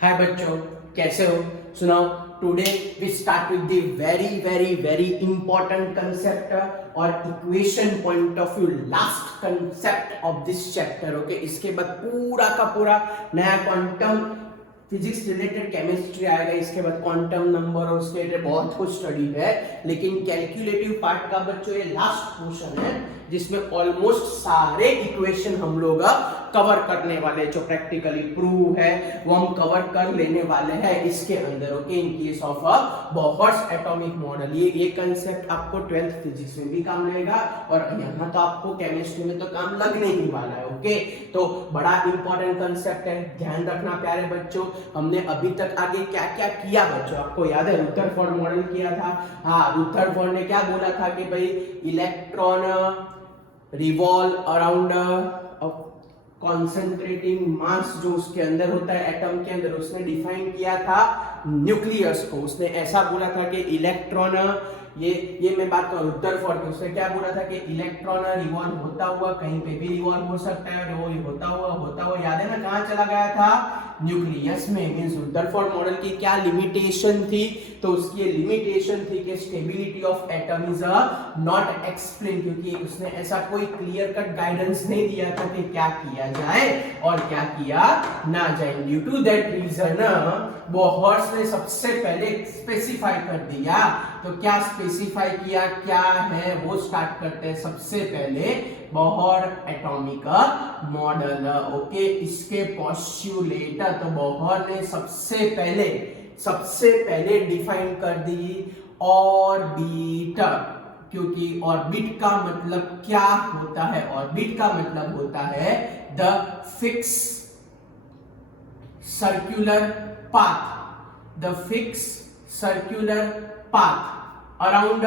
हाय बच्चों, कैसे हो? सुनाओ। Today we start with the very important concept और equation point of view, last concept of this chapter. Okay, इसके बाद पूरा का पूरा नया क्वांटम फिजिक्स रिलेटेड केमिस्ट्री आएगा। इसके बाद क्वांटम नंबर और उसके रिलेटेड बहुत कुछ स्टडी है, लेकिन कैलकुलेटिव पार्ट का बच्चों ये लास्ट पोर्शन है जिसमें ऑलमोस्ट सारे इक्वेशन हम लोग कवर करने वाले, जो प्रैक्टिकली प्रूव है वो हम कवर कर लेने वाले हैं इसके अंदर। Okay, in case of Bohr's atomic model, ये कंसेप्ट आपको 12th फिजिक्स में भी काम लगेगा और यहाँ तो आपको केमिस्ट्री में तो काम लगने ही वाला है। ओके, तो बड़ा इंपॉर्टेंट कंसेप्ट है, ध्यान रखना प्यारे बच्चों। हमने अभी तक आगे क्या क्या किया बच्चों, आपको याद है? रुदरफोर्ड मॉडल किया था। हाँ, रुदरफोर्ड ने क्या बोला था कि भाई इलेक्ट्रॉन रिवॉल्व अराउंड कॉन्सेंट्रेटिंग मास जो उसके अंदर होता है एटम के अंदर, उसने डिफाइन किया था न्यूक्लियस को। उसने ऐसा बोला था कि इलेक्ट्रॉन, ये मैं बात करूं रुदरफोर्ड की, उसने क्या बोला था कि इलेक्ट्रॉन रिवॉल्व होता हुआ कहीं पे भी रिवॉल्व हो सकता है, और वो होता हुआ याद है ना कहां चला गया था? न्यूक्लियस में। मींस रुदरफोर्ड मॉडल की क्या लिमिटेशन थी? तो उसकी ये लिमिटेशन थी कि stability of atom is not explain, क्योंकि उसने ऐसा कोई क्लियर कट गाइडेंस नहीं दिया था कि क्या किया जाए और क्या किया ना जाए। Due to that reason Bohr's ने सबसे पहले स्पेसिफाई कर दिया। तो क्या स्पेसिफाई किया, क्या है वो स्टार्ट करते हैं। सबसे पहले बोहर एटॉमिक मॉडल। ओके, इसके पोस्टुलेट, तो बोहर ने सबसे पहले डिफाइन कर दी ऑर्बिट, क्योंकि ऑर्बिट का मतलब क्या होता है? ऑर्बिट का मतलब होता है the fix circular path, the fix circular path around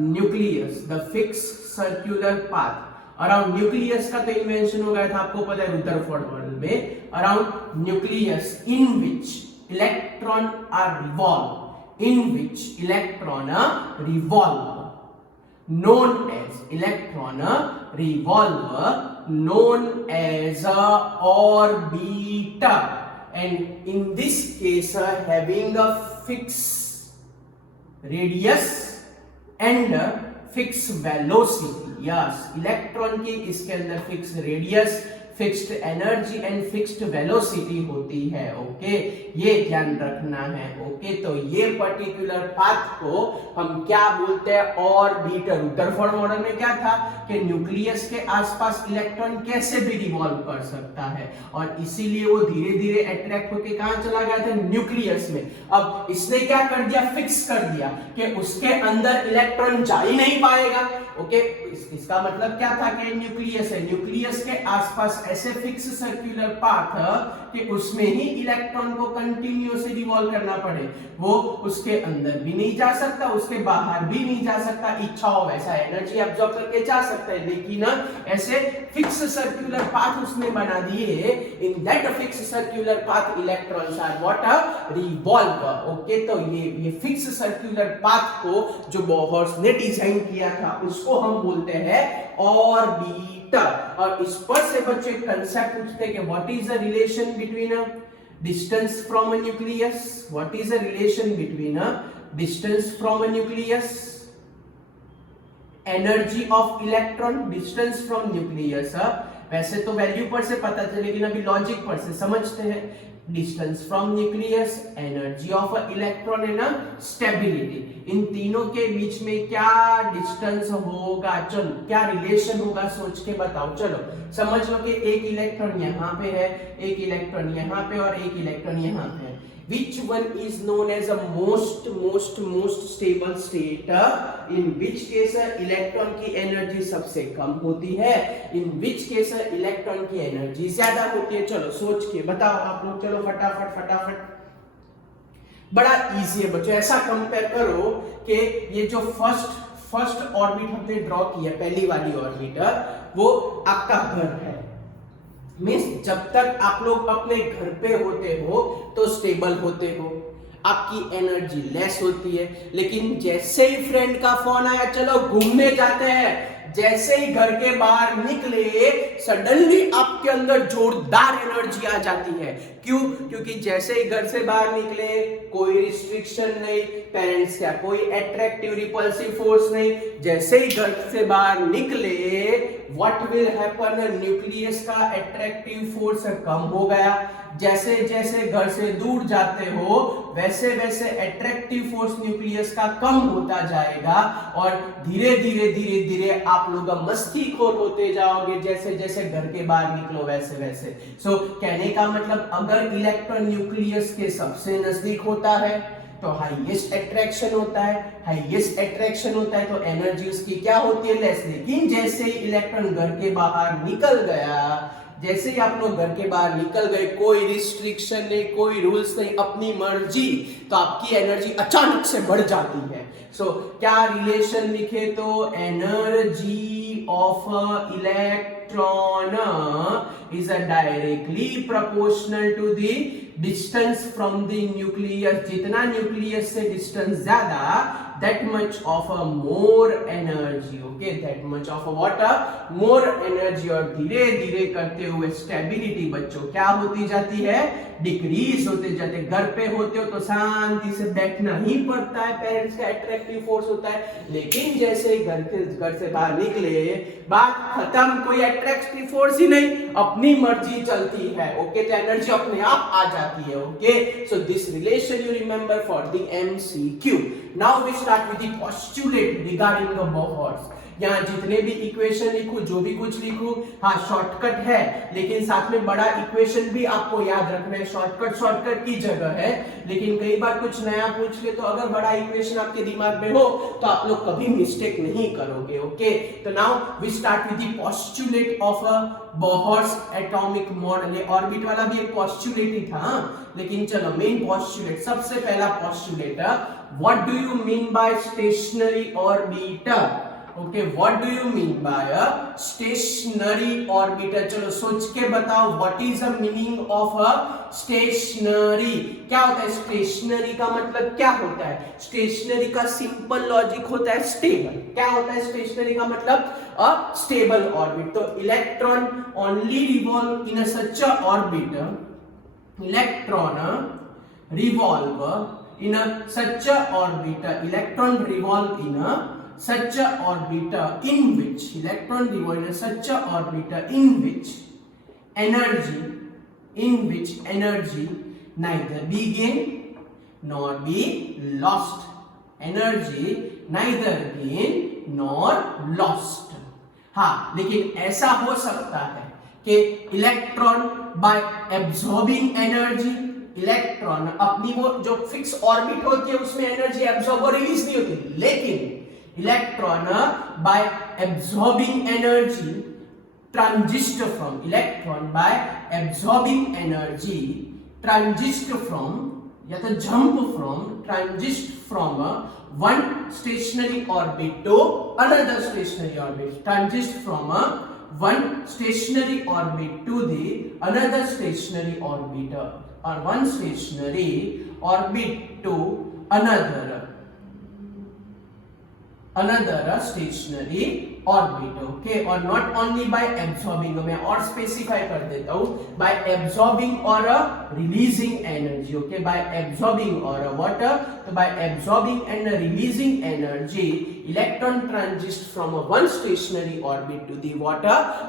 nucleus, the fix circular path around nucleus का तो इन्वेंशन हो गया था, आपको पता है रुदरफोर्ड मॉडल में। Around nucleus in which electron are revolve, in which electron revolve, known as electron revolve, known as orbit, and in this case having a fixed radius and fixed velocity. yes, electron की इसके अंदर fix radius, fixed energy and fixed velocity होती है। Okay, ये ध्यान रखना है। Okay, तो ये पर्टिकुलर पाथ को हम क्या बोलते हैं? ऑर्बिट। रुदरफोर्ड मॉडल में क्या था कि न्यूक्लियस के आसपास इलेक्ट्रॉन कैसे भी रिवॉल्व कर सकता है, और इसीलिए वो धीरे धीरे अट्रैक्ट होकर कहां चला गया था? न्यूक्लियस में। अब इसने क्या कर दिया? फिक्स कर दिया कि उसके अंदर इलेक्ट्रॉन जा ही नहीं पाएगा। ओके, इसका मतलब क्या था कि न्यूक्लियस है, न्यूक्लियस के आसपास ऐसे फिक्स सर्कुलर पाथ कि उसमें ही इलेक्ट्रॉन को कंटिन्यूअसली रिवॉल्व करना पड़े। वो उसके अंदर भी नहीं जा सकता, उसके बाहर भी नहीं जा सकता, इच्छा हो वैसा एनर्जी अब्सॉर्ब करके जा सकता है, लेकिन ऐसे फिक्स सर्कुलर पाथ उसने बना दिए। In that fix circular path electrons are what? Revolve. Okay, तो ये फिक्स सर्कुलर पाथ को जो बोहर्स ने डिजाइन किया था उसको हम बोलते हैं ऑर्बिट। और इस पर से बच्चे कंसेप्ट पूछते हैं कि what is the relation between a distance from a nucleus, what is the relation between a distance from a nucleus, energy of electron, distance from nucleus. वैसे तो वैल्यू पर से पता चले, लेकिन अभी लॉजिक पर से समझते हैं। Distance from nucleus, energy of electron and stability, इन तीनों के बीच में क्या डिस्टेंस होगा? चलो, क्या रिलेशन होगा सोच के बताओ। चलो समझ लो कि एक इलेक्ट्रॉन यहाँ पे है, एक इलेक्ट्रॉन यहाँ पे और एक इलेक्ट्रॉन यहाँ पे है। Which one is known as a most stable state? In which case electron की एनर्जी सबसे कम होती है, in which case इलेक्ट्रॉन की एनर्जी ज्यादा होती है। चलो सोच के बताओ आप लोग, चलो फटाफट। बड़ा इजी है बच्चों, ऐसा कंपेयर करो कि ये जो फर्स्ट ऑर्बिट हमने ड्रॉ किया, पहली वाली ऑर्बिट, वो आपका घर है। मींस जब तक आप लोग अपने घर पे होते हो तो स्टेबल होते हो, आपकी एनर्जी लेस होती है, लेकिन जैसे ही फ्रेंड का फोन आया, चलो घूमने जाते हैं, जैसे ही घर के बाहर निकले सडनली आपके अंदर जोरदार एनर्जी आ जाती है। क्यों? क्योंकि जैसे ही घर से बाहर निकले कोई रिस्ट्रिक्शन नहीं, पेरेंट्स का कोई अट्रैक्टिव रिपल्सिव फोर्स नहीं, जैसे ही घर से बाहर निकले व्हाट विल हैपन, न्यूक्लियस का अट्रैक्टिव फोर्स कम हो गया। जैसे जैसे घर से दूर जाते हो वैसे वैसे अट्रैक्टिव फोर्स न्यूक्लियस का कम होता जाएगा और धीरे धीरे धीरे धीरे आप लोग मस्तीखोर होते जाओगे जैसे जैसे घर के बाहर निकलो वैसे वैसे। सो कहने का मतलब अगर इलेक्ट्रॉन न्यूक्लियस के सबसे नजदीक होता है तो हाईएस्ट अट्रैक्शन होता है, हाईएस्ट अट्रैक्शन होता है तो एनर्जी उसकी क्या होती है, लेस। लेकिन जैसे ही इलेक्ट्रॉन घर के बाहर निकल गया, जैसे ही आप लोग घर के बाहर निकल गए, कोई रिस्ट्रिक्शन नहीं, कोई रूल्स नहीं, अपनी मर्जी, तो आपकी एनर्जी अचानक से बढ़ जाती है। सो क्या रिलेशन लिखे तो energy of electron is directly proportional to the distance from the nucleus। जितना न्यूक्लियस से डिस्टेंस ज्यादा that much of a more energy, okay, that much of a what a more energy। और धीरे धीरे करते हुए स्टेबिलिटी बच्चों क्या होती जाती है, डिक्रीज होते जाते। घर पे होते हो तो शांति से बैठना ही पड़ता है, पेरेंट्स का अट्रैक्टिव फोर्स होता है, लेकिन जैसे घर से बाहर निकले बात खत्म, कोई अट्रैक्टिव फोर्स ही नहीं, अपनी मर्जी चलती है, ओके, तो एनर्जी अपने आप आ जाती है, okay. So this relation you remember for the MCQ. Now we start with the postulate regarding the Bohr's. यहाँ जितने भी इक्वेशन लिखूं, जो भी कुछ लिखूं, हाँ शॉर्टकट है, लेकिन साथ में बड़ा इक्वेशन भी आपको याद रखना है। शॉर्टकट की जगह है, लेकिन कई बार कुछ नया पूछ ले तो अगर बड़ा इक्वेशन आपके दिमाग में हो तो आप लोग कभी मिस्टेक नहीं करोगे, ओके। तो now we start with the postulate of a Bohr's atomic model. ये ऑर्बिट वाला भी एक पोस्टुलेट ही था, लेकिन चलो मेन पोस्टुलेट, सबसे पहला postulate, what do you mean by stationary orbiter? Okay, what do you mean by a stationary orbiter? चलो सोच के बताओ, what is the meaning of a stationary? क्या होता है स्टेशनरी का मतलब, क्या होता है स्टेशनरी का? सिंपल लॉजिक होता है स्टेबल। क्या होता है स्टेशनरी का मतलब? A stable orbit. तो electron only revolve in such a orbit, electron revolve in a such a orbiter, electron revolve in a such a orbiter in which, electron revolve in a such a orbiter in which energy neither be gained nor be lost, energy neither gained nor lost। हाँ, लेकिन ऐसा हो सकता है कि electron by absorbing energy, electron अपनी वो जो फिक्स ऑर्बिट होती है उसमें एनर्जी एब्सॉर्ब और रिलीज नहीं होती, लेकिन electron by absorbing energy transist from, electron by absorbing energy transist from, या तो jump from, transist from one stationary orbit to another stationary orbit, transist from one stationary orbit to the another stationary orbiter, or one stationary orbit to another stationary orbit, okay। और not only by absorbing, मैं और specify कर देता हूं, by absorbing or releasing energy, okay, by absorbing or what, तो by absorbing and releasing energy electron transits from one stationary orbit to the what,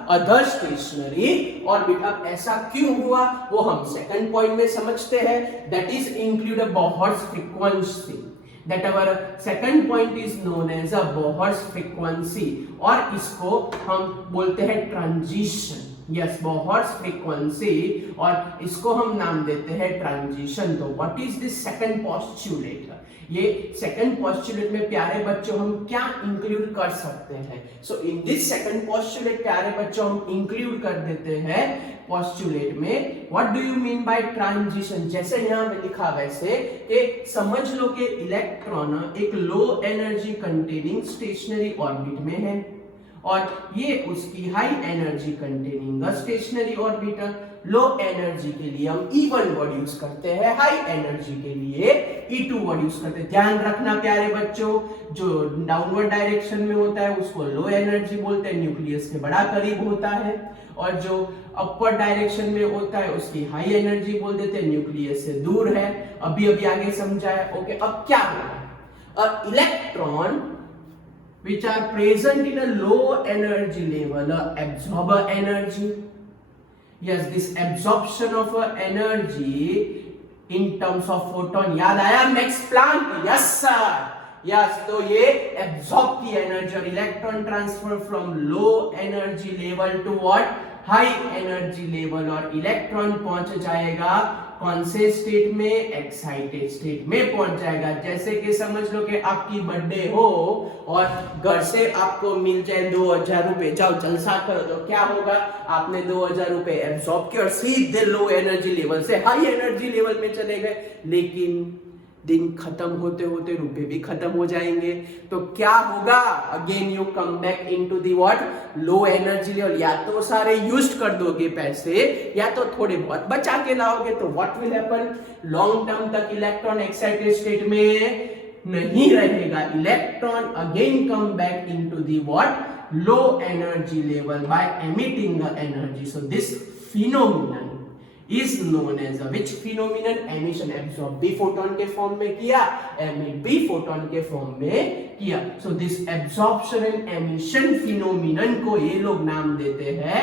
other stationary orbit। अब ऐसा क्यों हुआ वो हम सेकंड पॉइंट में समझते हैं, that is include a Bohr's frequency, that our second point is known as a Bohr's frequency, और इसको हम बोलते हैं ट्रांजिशन। यस, Bohr's frequency, और इसको हम नाम देते हैं ट्रांजिशन। तो what is this second postulate? ये सेकंड पोस्टुलेट में प्यारे बच्चों हम क्या इंक्लूड कर सकते हैं? सो इन दिस सेकंड पोस्टुलेट प्यारे बच्चों हम इंक्लूड कर देते हैं पोस्टुलेट में what do you mean bye transition. जैसे यहाँ पे लिखा वैसे कि समझ लो कि इलेक्ट्रॉन एक low energy containing stationery orbit में है और ये उसकी high energy containing stationery orbit. Low energy के लिए हम E1 वर्ड यूज करते हैं, हाई एनर्जी के लिए E2 वर्ड यूज करते हैं। ध्यान रखना प्यारे बच्चों, जो डाउनवर्ड डायरेक्शन में होता है उसको लो एनर्जी बोलते हैं, न्यूक्लियस के बड़ा करीब होता है, और जो अपवर्ड डायरेक्शन में होता है उसकी हाई एनर्जी बोल देते हैं, न्यूक्लियस से दूर है। अभी आगे समझाया। ओके, अब क्या होगा, electron which are present in a low energy level absorb energy. Yes, this absorption of energy in terms of photon, याद आया Max Planck? Yes sir, yes. तो ये absorb की एनर्जी और electron transfer from low energy level to what, high energy level, और electron पहुंच जाएगा कौन से स्टेट में, एक्साइटेड स्टेट में पहुंच जाएगा। जैसे कि समझ लो कि आपकी बर्थडे हो और घर से आपको मिल जाए 2000 रुपए, जाओ जलसा करो, तो क्या होगा, आपने 2000 रुपए एब्सॉर्ब किए और सीधे लो एनर्जी लेवल से हाई एनर्जी लेवल में चले गए, लेकिन दिन खत्म होते होते रुपए भी खत्म हो जाएंगे। तो क्या होगा, again you come back into the what, low energy level. या तो सारे यूज कर दोगे पैसे, या तो थोड़े बहुत बचा के लाओगे, तो what will happen, long term तक इलेक्ट्रॉन एक्साइटेड स्टेट में नहीं रहेगा। Electron again come back into the what, low energy level by emitting the energy. So this phenomenon is known as a which phenomenon, emission। absorb b photon के form में किया, emit b photon के form में किया। so this absorption and emission phenomenon को ये लोग नाम देते हैं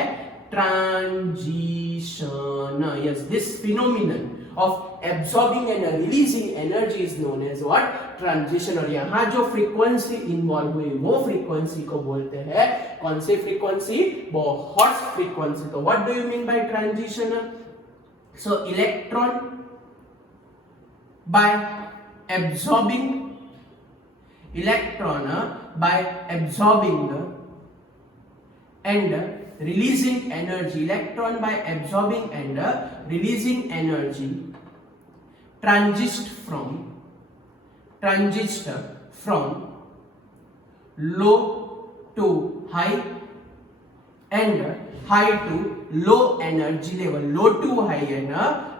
transition। yes, this phenomenon of absorbing and releasing energy is known as what, transition। और यहाँ जो फ्रीक्वेंसी इन्वॉल्व हुई वो फ्रीक्वेंसी को बोलते हैं कौन सी फ्रीक्वेंसी, बोहर्ट्ज फ्रीक्वेंसी। तो what do you mean by transition? So electron by absorbing and releasing energy, electron by absorbing and releasing energy transist from low to high and high to low energy level, low to high and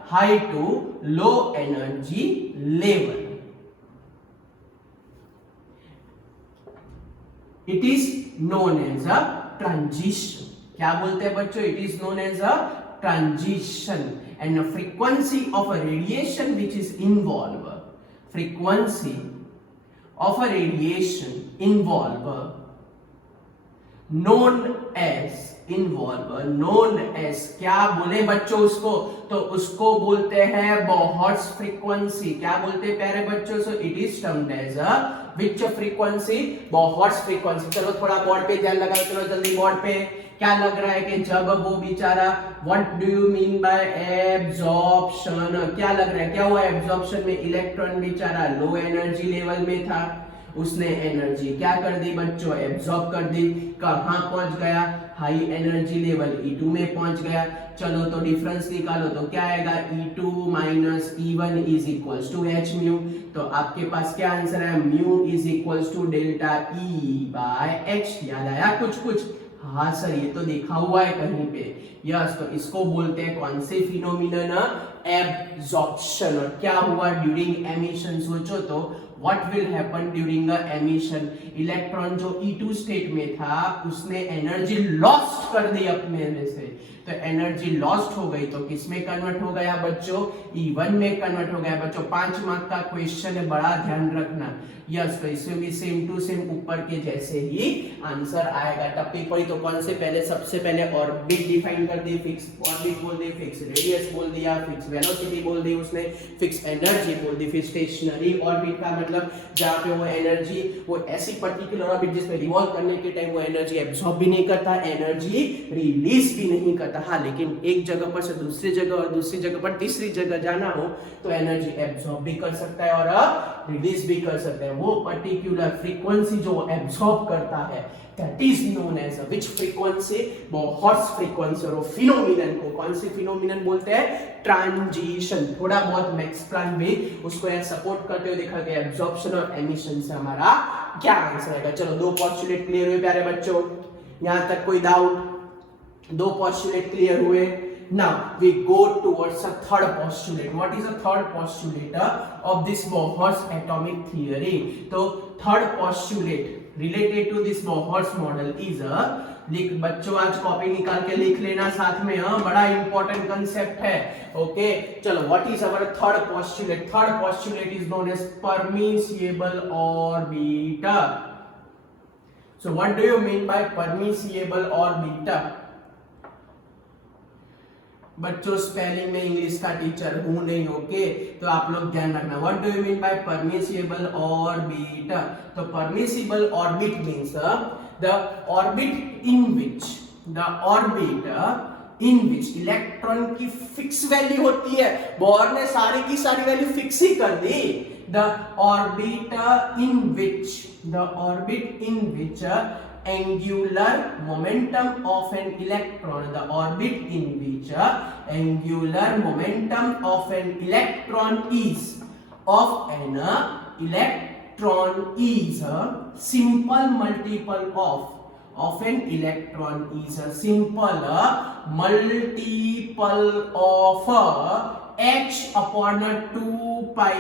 high to low energy level. It is known as a transition। क्या बोलते हैं बच्चों, it is known as a transition। and the frequency of a radiation which is involved, frequency of a radiation known as क्या बोले बच्चों उसको, तो उसको बोलते हैं बोहर्ट्ज फ्रीक्वेंसी। क्या बोलते हैं प्यारे बच्चों, so it is termed as a which frequency, Bohr's frequency. चलो थोड़ा बोर्ड पे ध्यान लगाओ, चलो जल्दी बोर्ड पे। क्या लग रहा है कि जब वो बेचारा, what do you mean bye absorption, क्या लग रहा है, क्या हुआ एब्जॉर्प्शन में, इलेक्ट्रॉन बेचारा लो एनर्जी लेवल में था, उसने एनर्जी क्या कर दी बच्चों, एब्जॉर्ब कर दी। कहां पहुंच गया, हाई एनर्जी लेवल E2 में पहुंच गया। चलो तो डिफरेंस निकालो, तो क्या आएगा, E2 minus E1 is equals to h mu. तो आपके पास क्या आंसर है, mu is equals to delta E by h। याद आया कुछ? हाँ सर, ये तो देखा हुआ है कहीं पे। यस, तो इसको बोलते हैं कौन से फिनोमिनन, एब्जॉर्प्शन। और क्या हुआ ड्यूरिंग एमिशन, सोचो तो what will happen during emission, electron जो E2 स्टेट में था उसने एनर्जी लॉस्ट कर दी अपने में से। तो एनर्जी लॉस्ट हो गई तो किस में कन्वर्ट हो गया बच्चों, E1 में कन्वर्ट हो गया। बच्चों 5 मार्क का क्वेश्चन है, बड़ा ध्यान रखना। यस, तो इसमें भी सेम टू सेम ऊपर के जैसे ही आंसर आएगा। टप्पी पड़ी तो कौन से पहले, सबसे पहले ऑर्बिट डिफाइन कर दी, फिक्स ऑर्बिट बोल दी, फिक्स रेडियस बोल दिया, फिक्स वेलोसिटी बोल दी उसने, फिक्स एनर्जी बोल दी। फिर स्टेशनरी ऑर्बिट का मतलब जहाँ पे वो एनर्जी, वो ऐसी पर्टिकुलर ऑर्बिट जिसमें रिवॉल्व करने के टाइम वो एनर्जी एब्सॉर्ब भी नहीं करता, एनर्जी रिलीज भी नहीं करता। हाँ, लेकिन एक जगह पर से दूसरी जगह और दूसरी जगह पर तीसरी जगह जाना हो तो एनर्जी एब्सॉर्ब भी कर सकता है और रिलीज भी कर सकता है। वो पर्टिकुलर फ्रीक्वेंसी जो एब्सॉर्ब करता है, that is known as which frequency, Bohr's frequency. और फिनोमिनन को कौन सी फिनोमिनन बोलते हैं, ट्रांजिशन। थोड़ा बहुत मैक्स प्लैंक भी उसको सपोर्ट करते हुए देखा गया। एब्जॉर्प्शन और एमिशन से हमारा क्या आंसर आएगा। चलो 2 पोस्टुलेट क्लियर हुए प्यारे बच्चों, यहां तक कोई डाउट, 2 पोस्टुलेट क्लियर हुए। Now we go towards a third postulate. What is the third postulate of this Bohr's atomic theory? तो third postulate related to this Bohr's model is लिख बच्चों आज कॉपी निकाल के लिख लेना साथ में, बड़ा इंपॉर्टेंट कंसेप्ट है. ओके चलो, what is our third postulate? Third postulate is known as permissible orbiter. So what do you mean by permissible orbiter? बच्चों स्पेलिंग में इंग्लिश का टीचर हूं नहीं, ओके तो आप लोग ध्यान रखना. What do you mean by permissible orbiter? तो permissible orbit means the orbit in which electron की फिक्स वैल्यू होती है. बोर ने सारी की सारी वैल्यू फिक्स ही कर दी. the orbit in which angular momentum of an electron is a simple multiple of an electron is a simple multiple of h upon 2 pi.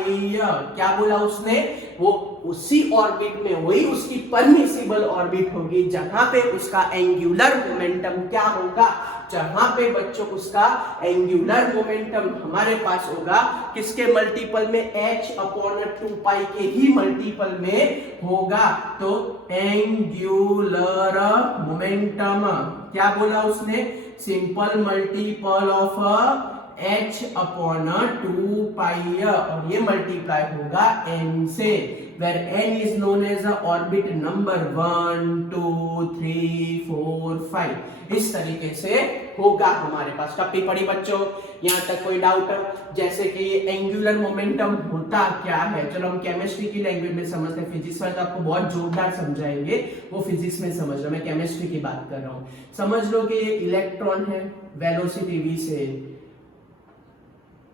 क्या बोला उसने? वो उसी ऑर्बिट में, वही उसकी परमिसिबल ऑर्बिट होगी जहां पे उसका एंगुलर मोमेंटम क्या होगा, जहां पे बच्चों उसका एंगुलर मोमेंटम हमारे पास होगा किसके मल्टीपल में? h अपॉन 2 पाई के ही मल्टीपल में होगा. तो एंगुलर मोमेंटम क्या बोला उसने? Simple multiple of h upon 2 पाई, और ये मल्टीप्लाई होगा n से, where n is known as a orbit number 1 2 3 4 5. इस तरीके से होगा हमारे पास. टप्पी पड़ी बच्चों? यहाँ तक कोई डाउट? जैसे कि एंगुलर मोमेंटम होता क्या है, चलो हम केमिस्ट्री की लैंग्वेज में समझते हैं. फिजिक्स वाले तो आपको बहुत जोरदार समझाएंगे, वो फिजिक्स में समझ लो, मैं केमिस्ट्री की बात कर रहा हूँ. समझ लो कि ये इलेक्ट्रॉन है, वेलोसिटी v से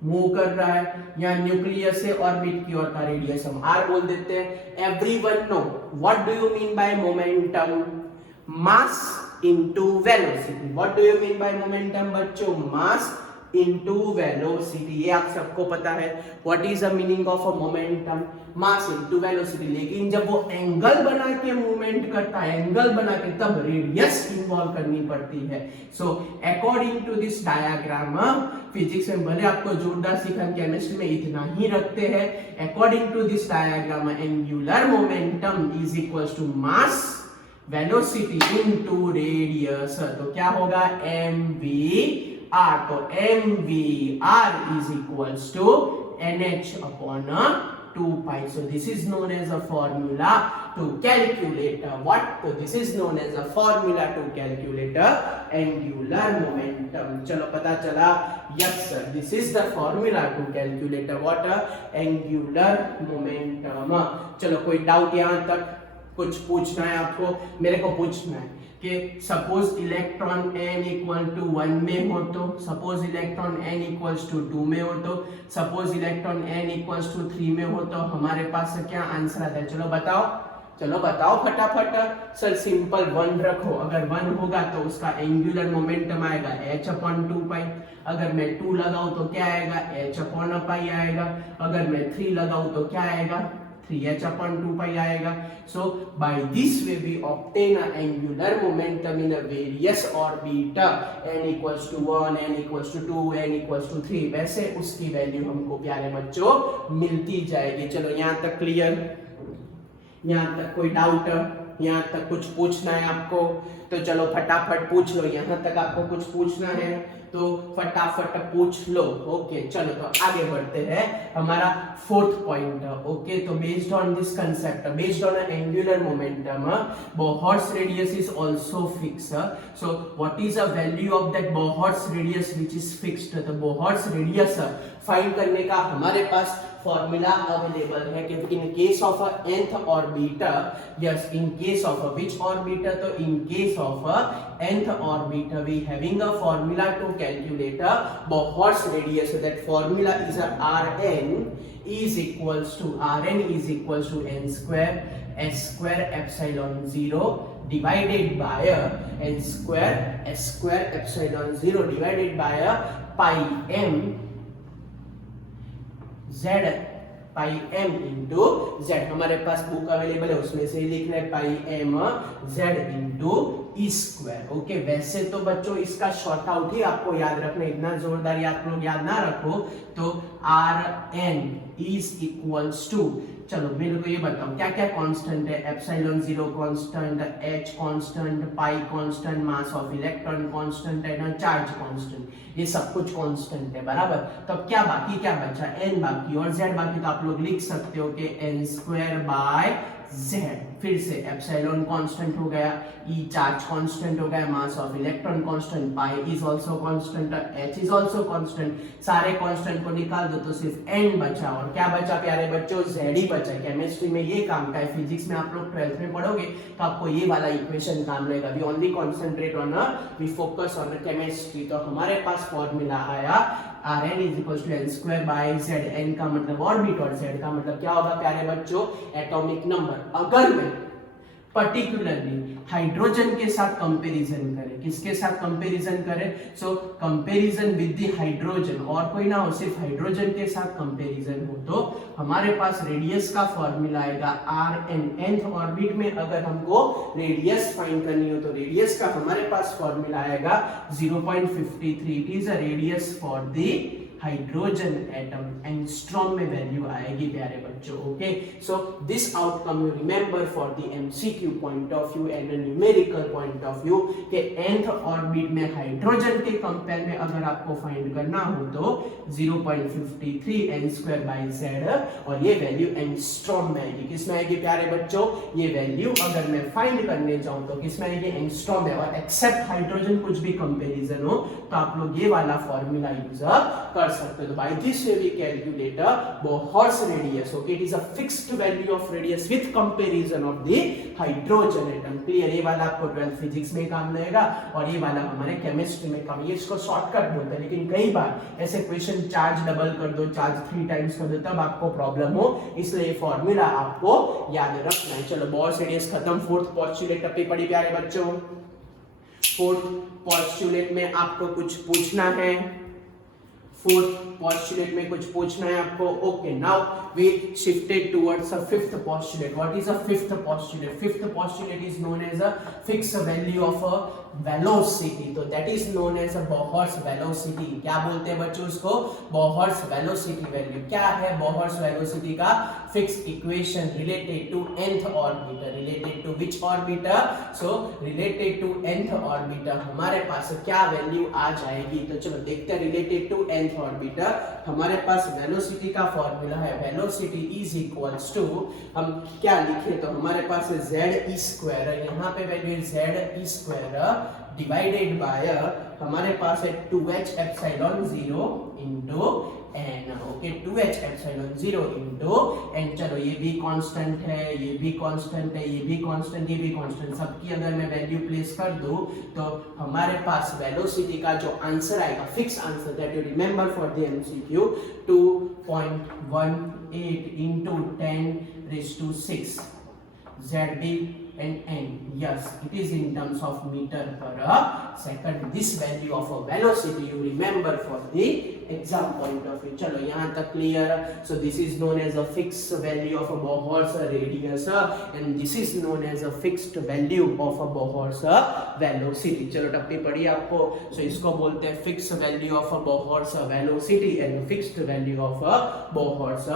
मूव कर रहा है, या न्यूक्लियस से ऑर्बिट की ओर का रेडियस हम r बोल देते हैं. Everyone know what do you mean by momentum? Mass into velocity. What do you mean by momentum बच्चों? Mass into velocity. ये आप सबको पता है. What is the meaning of a momentum? Mass into velocity. लेकिन जब वो एंगल बना के मूवमेंट करता है, एंगल बना के, तब रेडियस इन्वॉल्व करनी पड़ती है. So according to this diagram, physics में भले आपको जोरदार सीखा, केमिस्ट्री में इतना ही रखते हैं. According to this diagram, angular momentum is equals to mass velocity into radius. तो क्या होगा? mvr. तो mvr is equals to nh upon 2 pi. So this is known as a formula to calculate what? So this is known as a formula to calculate angular momentum. चलो पता चला? Yes sir, this is the formula to calculate what? Angular momentum. चलो कोई doubt यहाँ तक? कुछ पूछना है आपको? मेरे को पूछना है कि suppose electron n equal to 1 में हो तो, suppose electron n equals to 2 में हो तो, suppose electron n equals to 3 में हो तो हमारे पास क्या आंसर आता है? चलो बताओ फटाफट. सर सिंपल 1 रखो. अगर 1 होगा तो उसका एंगुलर मोमेंटम आएगा h अपॉन 2 पाई. अगर मैं 2 लगाऊं तो क्या आएगा? h अपॉन पाई आएगा. अगर मैं 3 लगाऊं तो क्या आएगा? 3h upon 2 pi आएगा. So by this way we obtain an angular momentum in a various orbit n equals to 1, n equals to 2, n equals to 3. वैसे उसकी वैल्यू हमको प्यारे बच्चों मिलती जाएगी. चलो यहाँ तक क्लियर? यहाँ तक कोई डाउट? यहाँ तक कुछ पूछना है आपको? तो चलो फटाफट पूछ लो. यहाँ तक आपको कुछ पूछना है तो फटाफट पूछ लो. ओके चलो तो आगे बढ़ते हैं. हमारा फोर्थ पॉइंट. ओके तो based on this concept, based on angular momentum, Bohr's radius is also fix. So what is the value of that Bohr's radius which is fixed? तो बोहर्स रेडियस फाइंड करने का हमारे पास formula available है कि in case of nth orbiter, yes in case of which orbiter? तो in case of nth orbiter we having a formula to calculate Bohr's radius. That formula is rn is equals to n square s square epsilon 0 divided by n square s square epsilon 0 divided by pi m z pi m into z. हमारे पास book available है उसमें से ही लिख रहे हैं पाई m Z into E square. Okay, वैसे तो बच्चों इसका शॉर्ट आउट ही आपको याद रखना, इतना जोरदार आप लोग याद ना रखो तो r n is equals to, चलो मेरे को ये बताओ क्या क्या कांस्टेंट है, epsilon 0 constant, h constant, pi constant, mass of electron constant है ना, चार्ज कांस्टेंट, ये सब कुछ कांस्टेंट है बराबर। तो अब क्या बाकी क्या बचा, एन बाकी और जेड बाकी। तो आप लोग लिख सकते हो कि एन स्क्वायर बाय जेड, फिर से एप्सिलॉन कांस्टेंट हो गया, ई चार्ज कांस्टेंट हो गया, मास of electron constant, pi is also constant, H is also constant, सारे कांस्टेंट को निकाल दो तो सिर्फ एन बचा। और क्या बचा प्यारे बच्चों, जेड ही बचा। केमिस्ट्री में ये काम का है, फिजिक्स में आप लोग 12th में पढ़ोगे तो आपको ये वाला इक्वेशन काम रहेगा। We only concentrate on we focus on chemistry. तो हमारे पास फॉर्मूला आया Rn is equals to n square by z। n का मतलब ऑर्बिट और z का मतलब क्या होगा प्यारे बच्चों, एटॉमिक नंबर। अगर मैं पर्टिकुलरली हाइड्रोजन के साथ कंपैरिजन करें, किसके साथ कंपैरिजन करें, सो कंपैरिजन विद द हाइड्रोजन, और कोई ना हो सिर्फ हाइड्रोजन के साथ कंपैरिजन हो, तो हमारे पास रेडियस का फॉर्मूला आएगा आर एन। nth ऑर्बिट में अगर हमको रेडियस फाइंड करनी हो तो रेडियस का हमारे पास फॉर्मूला आएगा 0.53। It is a radius for the hydrogen atom, angstrom में वैल्यू आएगी प्यारे बच्चों। Okay, so this outcome you remember for the MCQ point of view and numerical point of view के nth ऑर्बिट में हाइड्रोजन के compare में अगर आपको फाइंड करना हो तो 0.53 n स्क्वायर बाय z, और ये वैल्यू एंगस्ट्रॉम में आएगी। किस में आएगी प्यारे बच्चों, ये वैल्यू अगर मैं फाइंड करने जाऊं तो किस में आएगी, एंगस्ट्रॉम में। और एक्सेप्ट हाइड्रोजन कुछ भी कंपैरिजन हो तो आप लोग ये वाला फॉर्मूला यूज कर सकते हो। तो by this way we calculate Bohr's radius. Okay, it is a fixed value of radius with comparison of the hydrogen atom. Clear, ये वाला आपको 12th फिजिक्स में काम रहेगा और ये वाला हमारे केमिस्ट्री में काम। ये इसको शॉर्टकट बोलते हैं, लेकिन कई बार ऐसे क्वेश्चन चार्ज डबल कर दो, चार्ज 3 टाइम्स कर दो, तब आपको प्रॉब्लम हो, इसलिए ये फॉर्मूला आपको याद रखना है। चलो बोहर्स रेडियस खत्म। फोर्थ पोस्टुलेट अपनी पढ़ी प्यारे बच्चों। फोर्थ पोस्टुलेट में आपको कुछ पूछना है, फोर्थ पोस्टुलेट में कुछ पूछना है आपको। Okay, now we shifted towards a fifth postulate. What is a fifth postulate? Fifth postulate is known as a fix value of a velocity, तो that is known as a Bohr's velocity. क्या बोलते हैं बच्चों उसको? Bohr's velocity value. क्या है Bohr's velocity का? Fix equation related to nth orbiter. Related to which orbiter? So related to nth orbiter हमारे पास क्या वैल्यू आ जाएगी? तो चलो देखते हैं। रिलेटेड टू nth ऑर्बिटर हमारे पास वेलोसिटी का फॉर्मूला है, वेलोसिटी इज इक्वल्स टू, हम क्या लिखे तो हमारे पास z ई स्क्वायर है, यहाँ पे value z e square divided by हमारे पास है 2h epsilon 0 into n। Okay, 2h epsilon 0 into n। चलो ये भी कांस्टेंट है, ये भी कांस्टेंट है, ये भी कांस्टेंट, ये भी कांस्टेंट, सबकी अगर मैं वैल्यू प्लेस कर दूं तो हमारे पास वेलोसिटी का जो आंसर आएगा, fix answer that you remember for the MCQ, 2.18 into 10⁶ ZB and n. Yes, it is in terms of meter per second. This value of a velocity you remember for the exam point of view. चलो यहाँ तक clear? So this is known as a fixed value of a Bohr's radius and this is known as a fixed value of a Bohr's velocity. चलो टप्पी पढ़ी आपको। So इसको बोलते हैं fixed value of a Bohr's velocity and fixed value of a Bohr's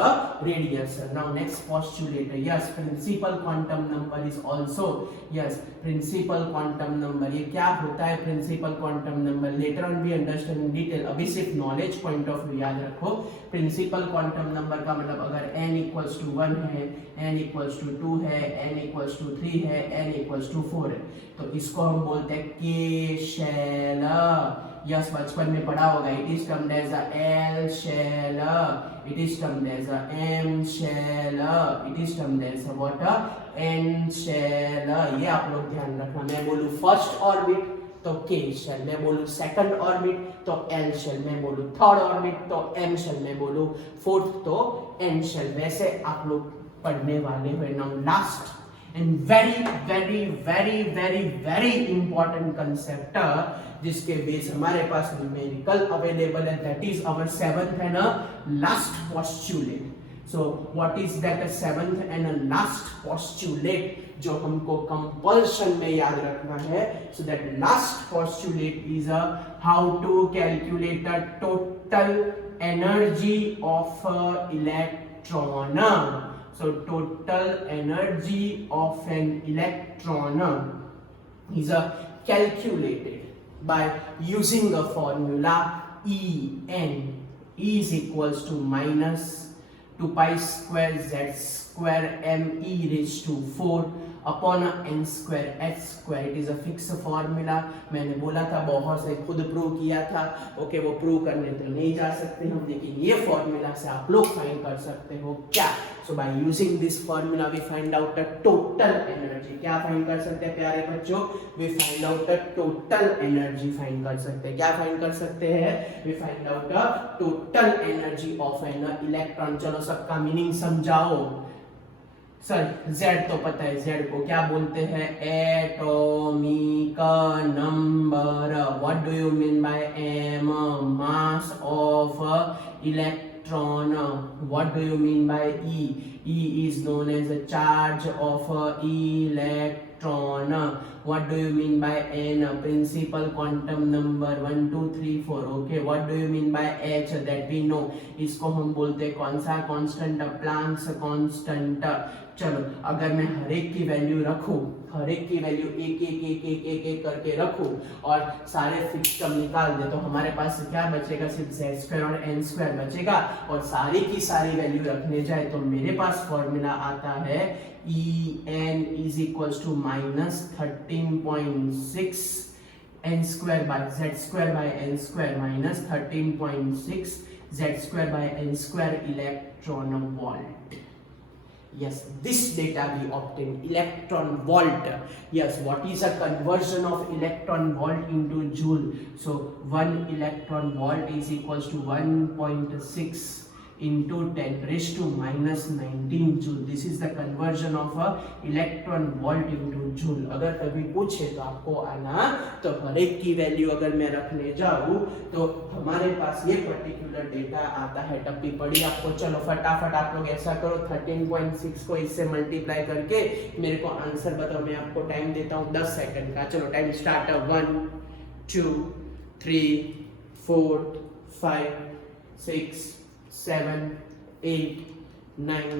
radius. Now next postulate. Yes, principal quantum number is also, yes, principal quantum number। ये क्या होता है principal quantum number? Later on we understand in detail, अभी सिर्फ knowledge point of view याद रखो। principal quantum number का मतलब अगर n equals to 1 है, n equals to 2 है, n equals to 3 है, n equals to 4 है, तो इसको हम बोलते हैं के शेल। यस, बचपन में पढ़ा होगा। It is termed as a L shell, it is termed as a M shell, it is termed as a what? N shell. ये आप लोग ध्यान रखना। मैं बोलूं फर्स्ट ऑर्बिट तो के शेल, मैं बोलूं सेकंड ऑर्बिट तो एल शेल, मैं बोलूं थर्ड ऑर्बिट तो एम शेल, मैं बोलूं फोर्थ तो एन शेल। वैसे आप लोग पढ़ने वाले हुए। Now last and very very very very very important concept जिसके बेस हमारे पास न्यूमेरिकल अवेलेबल है, that is our seventh and last postulate. So what is that seventh and last postulate जो हमको कंपल्शन में याद रखना है. So that last postulate is how to calculate the total energy of electron. So total energy of an electron is calculated by using a formula En is equals to minus 2 pi square z square m e raised to 4 upon n square h square. It is a fix formula. मैंने बोला था बहुत से खुद prove किया था. Okay वो prove करने तो नहीं जा सकते हम, लेकिन ये फॉर्मूला से आप लोग फाइंड कर सकते हो क्या. So by using this formula we find out the total energy. क्या फाइंड कर सकते हैं प्यारे बच्चों? We find out the total energy find कर सकते हैं. क्या फाइंड कर सकते हैं? We find out the total energy of an electron. चलो सबका मीनिंग समझाओ. सर Z तो पता है, Z को क्या बोलते हैं? Atomic number. What do you mean bye m? Mass of electron. What do you mean bye E? E is known as the charge of electron. What do you mean by N? Principal quantum number 1 2 3 4. Okay. What do you mean by H? That we know. इसको हम बोलते हैं कौन सा constant? Planck's constant. चलो अगर मैं हर एक की वैल्यू रखूं, हर एक की वैल्यू एक एक एक एक एक एक करके रखूं और सारे फिक्स टर्म निकाल दे तो हमारे पास क्या बचेगा? सिर्फ z स्क्वायर और n स्क्वायर बचेगा. और सारी की सारी वैल्यू रखने जाए तो मेरे पास फॉर्मूला आता है En is equals to minus 13.6 n square by z square by n square minus 13.6 z square by n square electron volt. Yes, this data we obtained electron volt. Yes, what is a conversion of electron volt into joule? So 1 electron volt is equals to 1.6 into 10 raised to minus 19 joule. This is the conversion of a electron volt into joule. अगर कभी पूछे तो आपको आना तो हर एक की value अगर मैं रखने जाऊँ तो हमारे पास ये पर्टिकुलर डेटा आता है. टप्पी पड़ी आपको. चलो फटाफट आप लोग ऐसा करो, 13.6 को इससे मल्टीप्लाई करके मेरे को आंसर बताओ. मैं आपको टाइम देता हूँ 10 सेकंड का. चलो टाइम स्टार्ट. 1 2 3 4 5 6 7 8 9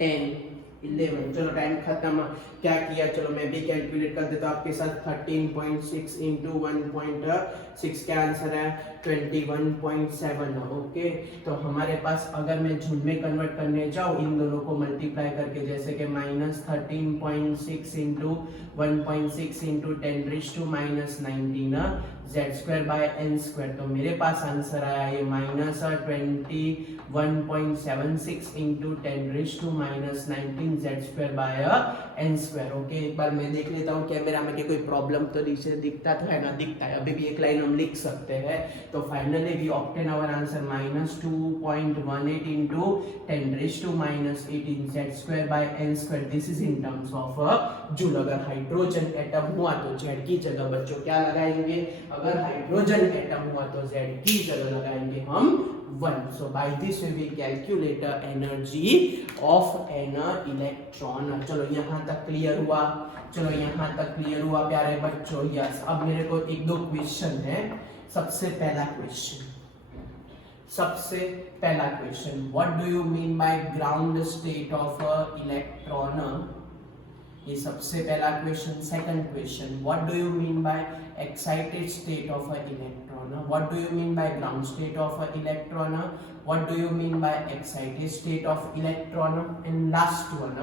10 11. चलो टाइम खत्म. क्या किया? चलो मैं भी कैलकुलेट कर देता हूँ आपके साथ. 13.6 इंटू 1.6 क्या आंसर है? 21.7. ओके. तो हमारे पास अगर मैं जूल में कन्वर्ट करने जाऊँ इन दोनों को मल्टीप्लाई करके, जैसे कि minus 13.6 into 1.6 into 10 raise to minus 19 z square by n square. तो मेरे पास आंसर आया ये minus 21.76 into 10 raise to minus 19 z square by n square. Okay. एक बार मैं देख लेता हूँ कैमरा में कि कोई प्रॉब्लम तो नीचे दिखता तो है ना? दिखता है. अभी भी एक लाइन हम लिख सकते हैं. तो finally we obtain our answer minus 2.18 into 10 raise to minus 18 z square by n square. This is in terms of joule. अगर हाइड्रोजन एटम हुआ तो z की जगह बच्चों क्या लगाएंगे? अगर हाइड्रोजन एटम हुआ तो z की जगह लगाएंगे हम 1. So by this way we calculate the energy of an electron. चलो यहाँ तक क्लियर हुआ. चलो यहाँ तक क्लियर हुआ प्यारे बच्चों. यस. अब मेरे को एक दो क्वेश्चन है. सबसे पहला question, what do you mean by ground state of electron? ये सबसे पहला question. Second question, what do you mean bye excited state of an electron? What do you mean by ground state of an electron? What do you mean by excited state of electron? And last one,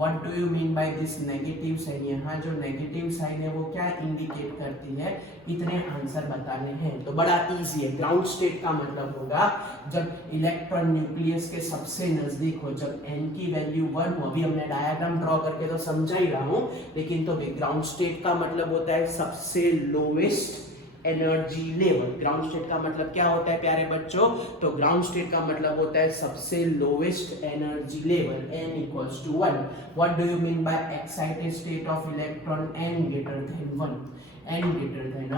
what do you mean by this negative sign? यहाँ जो negative sign है वो क्या indicate करती है? इतने answer बताने हैं. तो बड़ा इजी है. ग्राउंड स्टेट का मतलब होगा जब इलेक्ट्रॉन न्यूक्लियस के सबसे नजदीक हो, जब n की वैल्यू 1 हो. अभी हमने डायग्राम ड्रॉ करके तो समझा ही रहा हूँ, लेकिन तो ग्राउंड स्टेट का मतलब होता है सबसे lowest energy level. Ground state का मतलब क्या होता है प्यारे बच्चों? तो ग्राउंड स्टेट का मतलब होता है सबसे lowest energy level, n equals to 1। What do you mean by excited state of electron n greater than 1, n greater than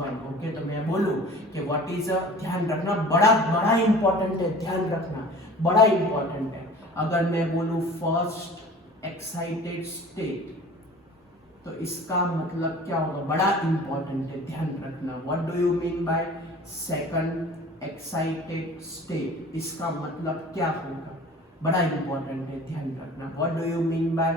1। Okay, तो मैं बोलूं कि व्हाट इज, ध्यान रखना, बड़ा बड़ा इंपॉर्टेंट है, ध्यान रखना, बड़ा इंपॉर्टेंट है। अगर मैं बोलूं फर्स्ट एक्साइटेड स्टेट, तो इसका मतलब क्या होगा? बड़ा इंपॉर्टेंट है, ध्यान रखना। What do you mean by second excited state, इसका मतलब क्या होगा? बड़ा इंपॉर्टेंट है, ध्यान रखना। What do you mean by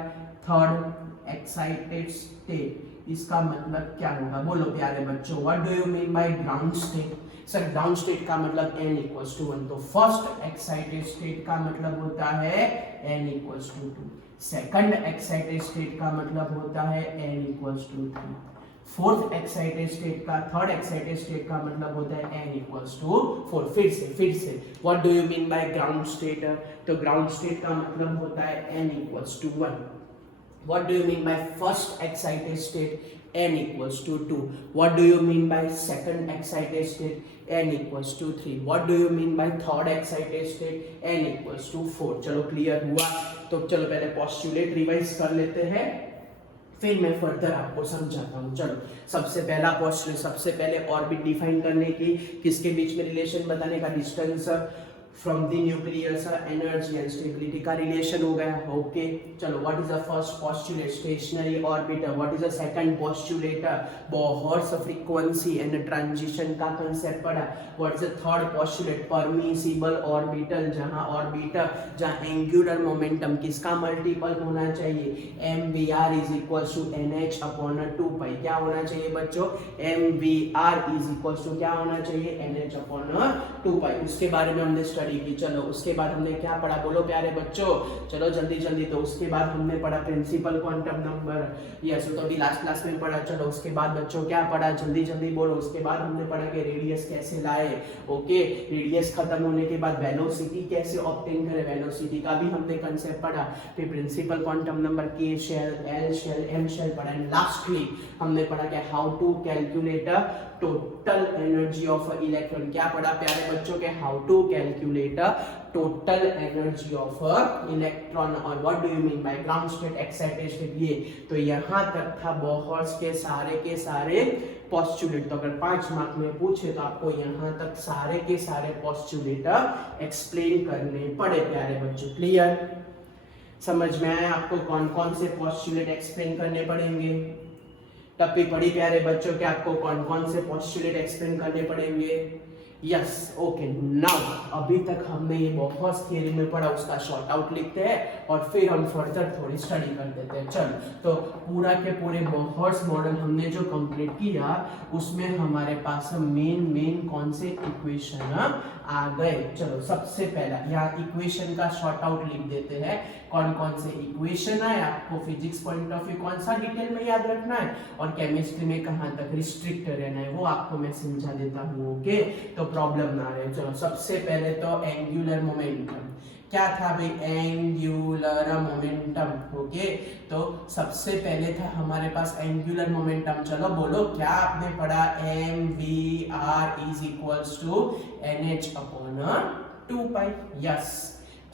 third excited state, इसका मतलब क्या होगा? बोलो प्यारे बच्चों, what do you mean by ground state? Sir ground state का मतलब n इक्वल्स टू 1, तो फर्स्ट एक्साइटेड स्टेट का मतलब होता है n equals to 2, second excited state का मतलब होता है n equals to 3, fourth excited state का, थर्ड एक्साइटेड स्टेट का मतलब होता है n इक्वल्स टू 4। फिर से what do you mean by ground state? तो ग्राउंड स्टेट का मतलब होता है n equals to 1। What do you mean by first excited state? N equals to 2. What do you mean by second excited state? N equals to 3. What do you mean by third excited state? N equals to 4. चलो clear हुआ? तो चलो पहले postulate revise कर लेते हैं, फिर मैं फर्दर आपको समझाता हूँ। चलो सबसे पहला पोस्टुलेट, सबसे पहले ऑर्बिट डिफाइन करने की, किसके बीच में रिलेशन बताने का, distance from the nucleus, energy and stability का रिलेशन हो गया। ओके, चलो what is the first postulate? Stationary orbiter. What is the second postulate? Bohr's frequency and transition का कांसेप्ट पढ़ा। What is the third postulate? Permissible orbital, जहां orbiter, जहां angular momentum किसका multiple होना चाहिए? mvr is equals to nh upon 2 क्या होना चाहिए बच्चों? mvr इज इक्वल्स टू क्या होना चाहिए? nh upon 2। उसके बारे में हमने स्टडी की। चलो उसके बाद हमने क्या पढ़ा? बोलो प्यारे बच्चों, चलो जल्दी जल्दी। तो उसके बाद हमने पढ़ा प्रिंसिपल क्वांटम नंबर, यस तो अभी लास्ट क्लास में पढ़ा। चलो उसके बाद बच्चों क्या पढ़ा? जल्दी जल्दी बोलो। उसके बाद हमने पढ़ा कि रेडियस कैसे लाए। ओके, रेडियस खत्म होने के बाद वेलोसिटी कैसे ऑब्टेन करें, वेलोसिटी का भी हमने कंसेप्ट पढ़ा। फिर principal quantum number, K shell, L shell, M shell पढ़ा। एंड लास्टली हमने पढ़ा कि how to calculate total energy of electron. क्या पढ़ा प्यारे बच्चों के? How to calculate total energy of electron. और what do you mean by ground state, excited state, ये तो यहाँ तक था बोहर्स के सारे पोस्टुलेट। तो अगर 5 मार्क में पूछे तो आपको यहाँ तक सारे के सारे पोस्टुलेट एक्सप्लेन करने पड़े प्यारे बच्चों। क्लियर? समझ में आया आपको कौन कौन से पोस्टुलेट एक्सप्लेन करने पड़ेंगे? टप्पी पड़ी प्यारे बच्चों के आपको कौन कौन से पोस्टुलेट एक्सप्लेन करने पड़ेंगे? Yes, okay. नाउ अभी तक हमने ये बहुत थियरी में पढ़ा, उसका शॉर्ट आउट लिखते हैं और फिर हम फर्दर थोड़ी स्टडी कर देते हैं। चलो, तो पूरा के पूरे बोहर्स मॉडल हमने जो कंप्लीट किया उसमें हमारे पास मेन कौन से इक्वेशन आ गए। चलो सबसे पहला यहाँ इक्वेशन का शॉर्ट आउट लिख देते हैं। कौन कौन से इक्वेशन है, आपको फिजिक्स पॉइंट ऑफ व्यू कौन सा डिटेल में याद रखना है और केमिस्ट्री में कहाँ तक रिस्ट्रिक्ट रहना है वो आपको मैं समझा देता हूँ। ओके, तो प्रॉब्लम ना रहे। चलो सबसे पहले तो एंगुलर मोमेंटम क्या था भाई? Angular momentum. ओके, तो सबसे पहले था हमारे पास एंगुलर मोमेंटम। चलो बोलो क्या आपने पढ़ा? mvr is equals to nh upon 2 yes.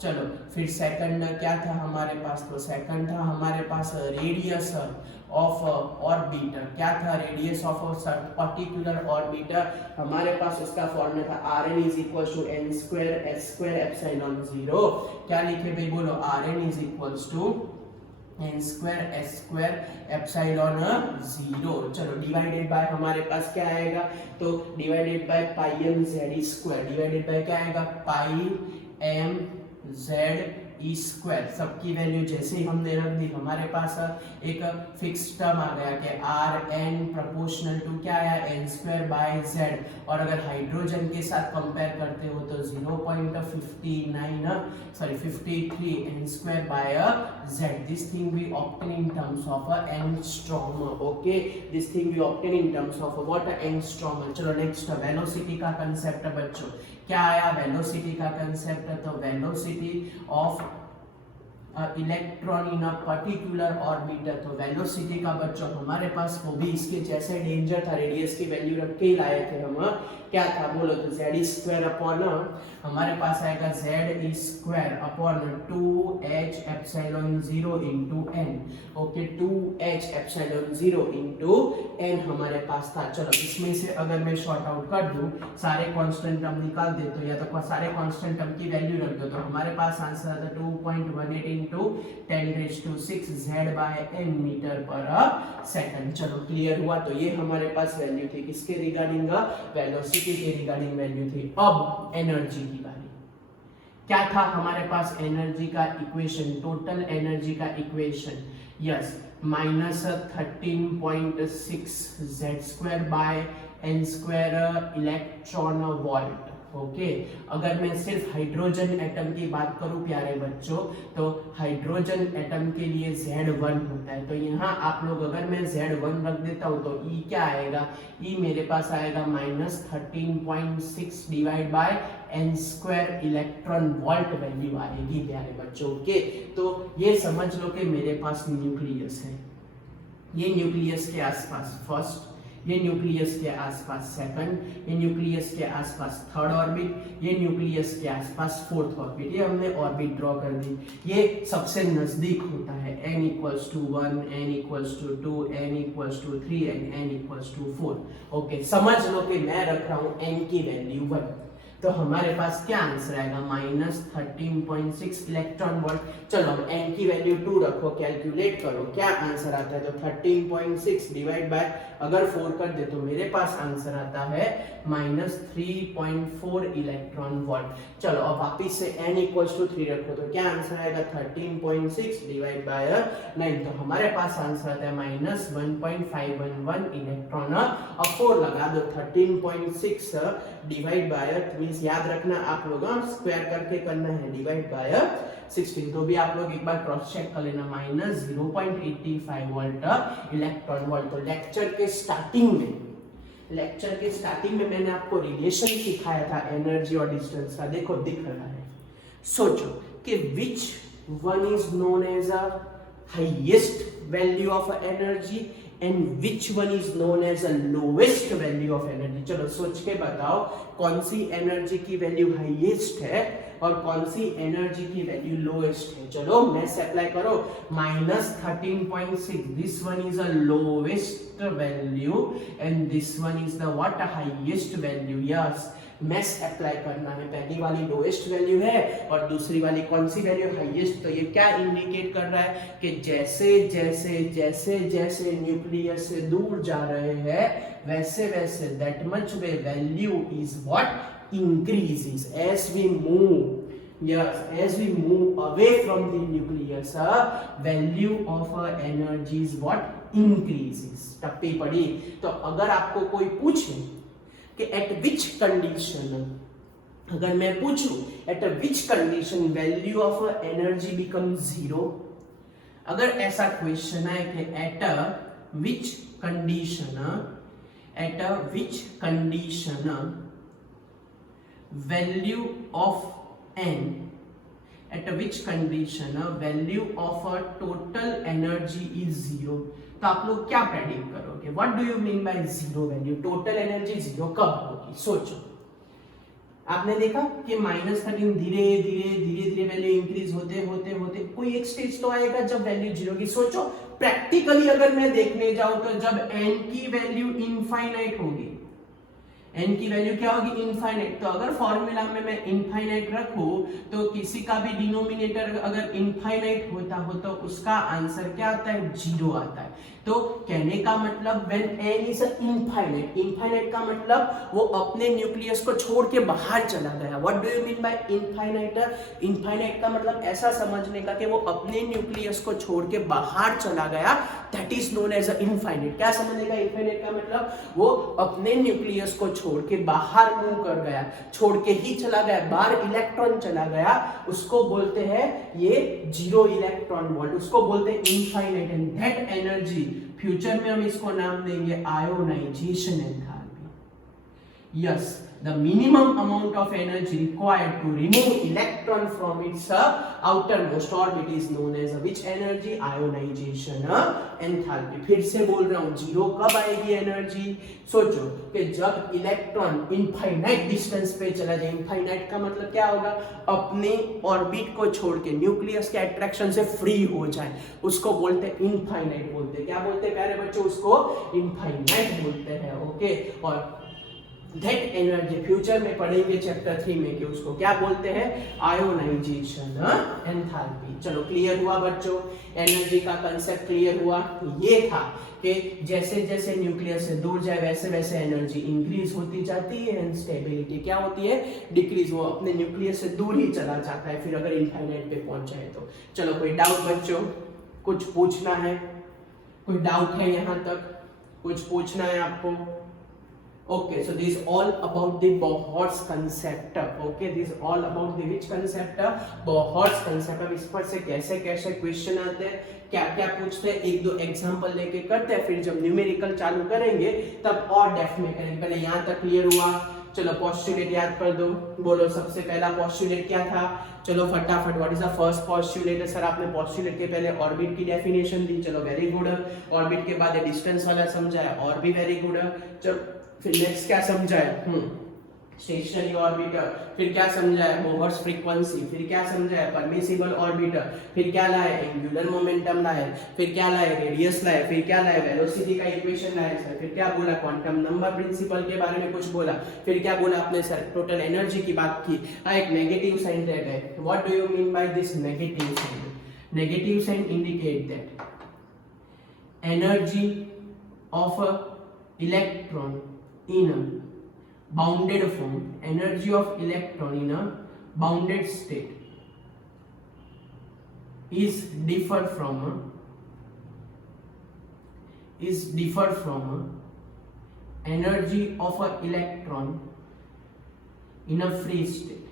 चलो फिर सेकंड क्या था हमारे पास? तो सेकंड था हमारे पास रेडियस ऑफ ऑर्बिटर। क्या था? रेडियस ऑफ पर्टिकुलर ऑर्बिटर हमारे पास उसका फॉर्मूला था rn is equals to n square s square epsilon 0। क्या लिखे भाई? बोलो rn is equals to n square s square epsilon 0। चलो डिवाइडेड बाय हमारे पास क्या आएगा? तो divided by pi m z square, divided by क्या आएगा? Pi m z e square. सबकी वैल्यू जैसे ही हमने रख दी हमारे पास एक फिक्स टर्म आ गया कि आर एन प्रोपोर्शनल टू क्या आया? N square by z. और अगर हाइड्रोजन के साथ कंपेयर करते हो तो 0.53 n square by z. This thing we obtain in terms of angstrom. Okay, this thing we obtain in terms of what? Angstrom. चलो नेक्स्ट वेलोसिटी का कंसेप्ट बच्चों क्या आया? वेलोसिटी का कंसेप्ट तो velocity of electron in a particular orbit. तो velocity का बच्चों हमारे पास वो भी इसके जैसे डेंजर था, रेडियस की वैल्यू रख के ही लाए थे हम। क्या था बोलो तो z स्क्वायर अपॉन हमारे पास आएगा z square upon 2h epsilon 0 into n। Okay 2h epsilon 0 into n हमारे पास था। चलो इसमें से अगर मैं शॉर्ट आउट कर दूं, सारे कांस्टेंट टर्म निकाल दे तो या तो सारे कांस्टेंट टर्म की वैल्यू रख दो, तो हमारे पास आंसर आता 2.18 इनटू 10⁻⁶ z/n मीटर पर सेकंड। चलो क्लियर हुआ। तो ये हमारे पास वैल्यू थी किसके रिगार्डिंग, वेलोसिटी के रिगार्डिंग वैल्यू थी। अब एनर्जी की वैल्यू क्या था हमारे पास, एनर्जी का इक्वेशन, टोटल एनर्जी का equation, yes -13.6 z² electron volt. Okay अगर मैं सिर्फ हाइड्रोजन एटम की बात करूं प्यारे बच्चों, तो हाइड्रोजन एटम के लिए Z1 होता है। तो यहाँ आप लोग अगर मैं Z1 रख देता हूं तो E क्या आएगा, E मेरे पास आएगा -13.6 divide by n² electron volt value आएगी प्यारे बच्चों। ओके तो ये समझ लो कि मेरे पास न्यूक्लियस है, ये न्यूक्लियस के आसपास फर्स्ट, ये न्यूक्लियस के आसपास सेकंड, ये न्यूक्लियस के आसपास थर्ड ऑर्बिट, ये न्यूक्लियस के आसपास फोर्थ ऑर्बिट। ये हमने ऑर्बिट ड्रॉ कर दी। ये सबसे नजदीक होता है n = 1, n = 2, n = 3 and n = 4। Okay समझ लो कि मैं रख रहा हूं n की वैल्यू 1, तो हमारे पास क्या आंसर आएगा -13.6 इलेक्ट्रॉन वोल्ट। चलो अब n की वैल्यू 2 रखो, कैलकुलेट करो क्या आंसर आता है। तो 13.6 डिवाइड बाय अगर 4 कर दे तो मेरे पास आंसर आता है -3.4 इलेक्ट्रॉन वोल्ट। चलो अब वापिस से n = 3 रखो तो क्या आंसर आएगा 13.6 डिवाइड बाय 9, तो हमारे पास आंसर आता है -1.511 इलेक्ट्रॉन। अब 4 लगा दो, 13.6 डिवाइड बाय मींस याद रखना आप लोग स्क्वायर करके करना है, डिवाइड बाय 16, तो भी आप लोग एक बार क्रॉस चेक कर लेना, -0.85 वोल्ट इलेक्ट्रॉन वोल्ट। तो लेक्चर के स्टार्टिंग में मैंने आपको रिलेशन सिखाया था एनर्जी और डिस्टेंस का, देखो दिख रहा है। सोचो कि which one is known as a highest value of energy and which one is known as a lowest value of energy. चलो सोच के बताओ कौन सी एनर्जी की वैल्यू हाईएस्ट है और कौन सी एनर्जी की वैल्यू लोएस्ट है। चलो मैथ्स अप्लाई करो, -13.6 this one is a lowest value and this one is the what highest value. Yes maths apply करना है, पहली वाली लोएस्ट वैल्यू है और दूसरी वाली कौन सी वैल्यू हाईएस्ट। तो ये क्या इंडिकेट कर रहा है कि जैसे जैसे जैसे जैसे न्यूक्लियस से दूर जा रहे हैं वैसे वैसे that much way value is what increases as we move away from the nucleus, value of energy is what increases। टप्पी पड़ी। तो अगर आपको कोई पूछे कि at which condition, अगर मैं पूछूं at which condition value of energy becomes 0, अगर ऐसा क्वेश्चन है कि at which condition value of n, at which condition value of a total energy is 0, तो आप लोग क्या प्रेडिक्ट करोगे, what do you mean bye 0 value, total energy 0 कब होगी। सोचो आपने देखा कि -13 धीरे धीरे वैल्यू इंक्रीज होते होते होते कोई एक स्टेज तो आएगा जब वैल्यू 0 की। सोचो प्रैक्टिकली अगर मैं देखने जाऊं तो जब n की वैल्यू इनफाइनाइट होगी, n की वैल्यू क्या होगी इनफाइनाइट, तो अगर फॉर्मूला में मैं इनफाइनाइट रखूं तो किसी का भी डिनोमिनेटर अगर इनफाइनाइट होता हो तो उसका आंसर क्या आता है 0 आता है। तो कहने का मतलब when n is infinite, infinite का मतलब वो अपने न्यूक्लियस को छोड़ के बाहर चला गया। What do you mean bye infinite, infinite का मतलब ऐसा समझने का कि वो अपने न्यूक्लियस को छोड़ के बाहर चला गया, that is known as infinite. क्या समझने का इनफाइनाइट का मतलब वो अपने न्यूक्लियस को छोड़ के बाहर मूव कर गया, छोड़ के ही चला गया, बाहर इलेक्ट्रॉन चला गया, उसको बोलते हैं ये 0 इलेक्ट्रॉन वोल्ट, उसको बोलते हैं infinite. And that energy future में हम इसको नाम देंगे ionisation enthalpy. Yes the minimum amount of energy required to remove electron from its outermost orbit is known as which energy? Ionization enthalpy. फिर से बोल रहा हूँ, जीरो कब आएगी एनर्जी? सोचो कि जब इलेक्ट्रॉन इनफाइनाइट डिस्टेंस पे चला जाए। इनफाइनाइट का मतलब क्या होगा? अपने ऑर्बिट को छोड़ के न्यूक्लियस के अट्रैक्शन से फ्री हो जाए, उसको बोलते हैं इनफाइनाइट बोलते हैं। क्या बोलते हैं प्यारे बच्चों? उसको इनफाइनाइट बोलते हैं। ओके, और दैट एनर्जी फ्यूचर में पढ़ेंगे चैप्टर 3 में कि उसको क्या बोलते हैं? Ionisation enthalpy. चलो क्लियर हुआ बच्चों? एनर्जी का कंसेप्ट क्लियर हुआ? ये था कि जैसे जैसे न्यूक्लियस से दूर जाए वैसे वैसे एनर्जी इंक्रीज होती जाती है एंड स्टेबिलिटी क्या होती है? डिक्रीज। वो अपने न्यूक्लियस से दूर ही चला जाता है फिर अगर इनफाइनाइट पे पहुंच जाए तो। चलो कोई डाउट बच्चों? कुछ पूछना है? कोई डाउट है यहाँ तक? कुछ पूछना है आपको? Okay, so this is all about the Bohr's concept. Okay, this is all about the which concept? Bohr's concept. अब इस पर से कैसे कैसे क्वेश्चन आते हैं, क्या क्या पूछते हैं, एक दो एग्जांपल लेके करते हैं, फिर जब न्यूमेरिकल चालू करेंगे तब और डेप्थ में करेंगे। पहले यहाँ तक क्लियर हुआ? चलो पोस्टुलेट याद कर दो। बोलो सबसे पहला पोस्टुलेट क्या था? चलो फटाफट, what is the first postulate? Sir आपने पोस्टुलेट के पहले ऑर्बिट की डेफिनेशन दी, चलो वेरी गुड। ऑर्बिट के बाद डिस्टेंस वाला समझाया, और भी वेरी गुड। चलो फिर नेक्स्ट क्या समझाया? Stationary orbiter. फिर क्या समझाया? Bohr's frequency. फिर क्या समझाया? Permissible orbiter. फिर क्या लाए? एंगुलर मोमेंटम लाए। फिर क्या लाए? रेडियस लाए। फिर क्या लाए? वेलोसिटी का इक्वेशन लाए सर। फिर क्या बोला? क्वांटम नंबर प्रिंसिपल के बारे में कुछ बोला। फिर क्या बोला आपने सर? टोटल एनर्जी की बात की। एक नेगेटिव साइन रहता है। What do you mean by this negative sign? Negative sign indicate that energy of a electron in a bounded form, energy of electron in a bounded state is differ from energy of a electron in a free state.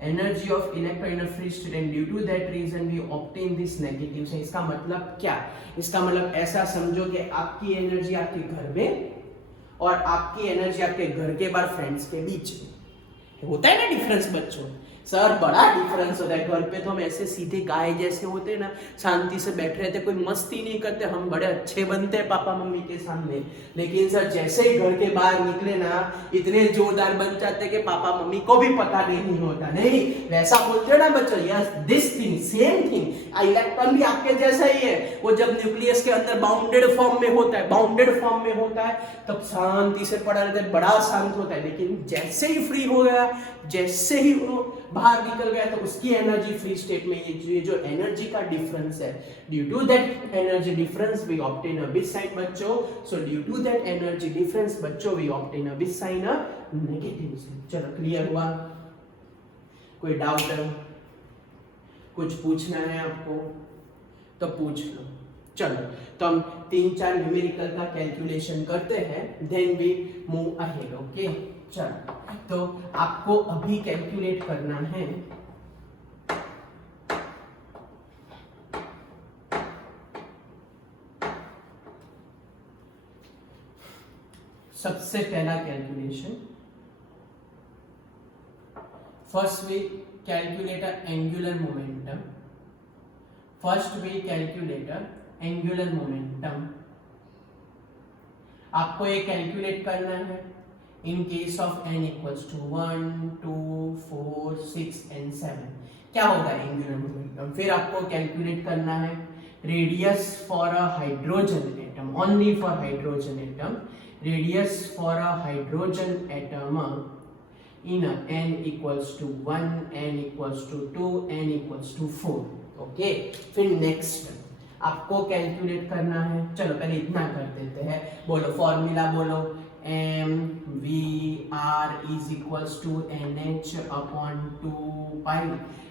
Energy of electron in a free state, and due to that reason we obtain this negative sign. इसका मतलब क्या? इसका मतलब ऐसा समझो कि आपकी energy आपके घर में और आपकी एनर्जी आपके घर के बाहर फ्रेंड्स के बीच में होता है ना डिफरेंस बच्चों? सर बड़ा डिफरेंस होता है। घर पे तो हम ऐसे सीधे गाय जैसे होते हैं ना, शांति से बैठे रहते, कोई मस्ती नहीं करते, हम बड़े अच्छे बनते हैं पापा मम्मी के सामने। लेकिन सर जैसे ही घर के बाहर निकले ना, इतने जोरदार बन जाते कि पापा मम्मी को भी पता नहीं होता। नहीं वैसा बोलते हैं ना बच्चों? Yes, this thing, same thing. Electron भी आपके जैसा ही है। वो जब न्यूक्लियस के अंदर बाउंडेड फॉर्म में होता है, तब शांति से पड़ा रहता है, बड़ा शांत होता है। लेकिन जैसे ही फ्री हो गया, जैसे ही वो बाहर निकल गया, तो उसकी एनर्जी फ्री स्टेट में ये जो एनर्जी का डिफरेंस है, due to that energy difference we obtain a big sign बच्चों। So due to that energy difference बच्चों we obtain a big sign, a negative sign. चलो क्लियर हुआ? कोई डाउट है? कुछ पूछना है आपको तो पूछ लो। चलो तो हम 3-4 न्यूमेरिकल का कैलकुलेशन करते हैं, then we move ahead. Okay चलो तो आपको अभी कैलकुलेट करना है सबसे पहला calculation. First we calculate angular momentum. Angular momentum आपको ये कैलकुलेट करना है in case of n equals to 1, 2, 4, 6 and 7 क्या होगा एंगुलर मोमेंटम। फिर आपको कैलकुलेट करना है radius for a hydrogen atom, only for hydrogen atom, radius for a hydrogen atom in n equals to 1, n equals to 2, n equals to 4। Okay फिर next आपको calculate करना है। चलो पहले इतना कर देते हैं, बोलो फॉर्मूला बोलो। MVR is equals to NH upon 2 pi.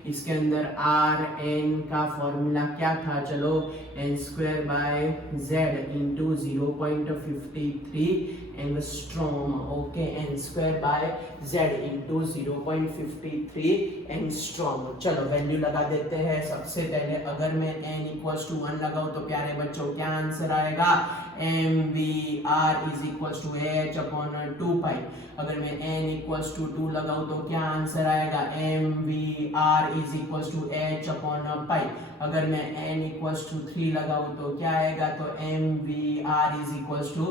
इसके अंदर RN का फॉर्मूला क्या था? चलो n² by Z into 0.53 angstrom. Okay n² by Z into 0.53 angstrom. चलो वैल्यू लगा देते हैं। सबसे पहले अगर मैं n इक्वल्स टू 1 लगाऊं तो प्यारे बच्चों क्या आंसर आएगा? M V R is equals to H upon 2 pi. अगर मैं n इक्वल्स टू 2 लगाऊं तो क्या आंसर आएगा, M V R is equals to H upon pi. अगर मैं n इक्वल्स टू 3 लगाऊं तो क्या आएगा, तो M V R is equals to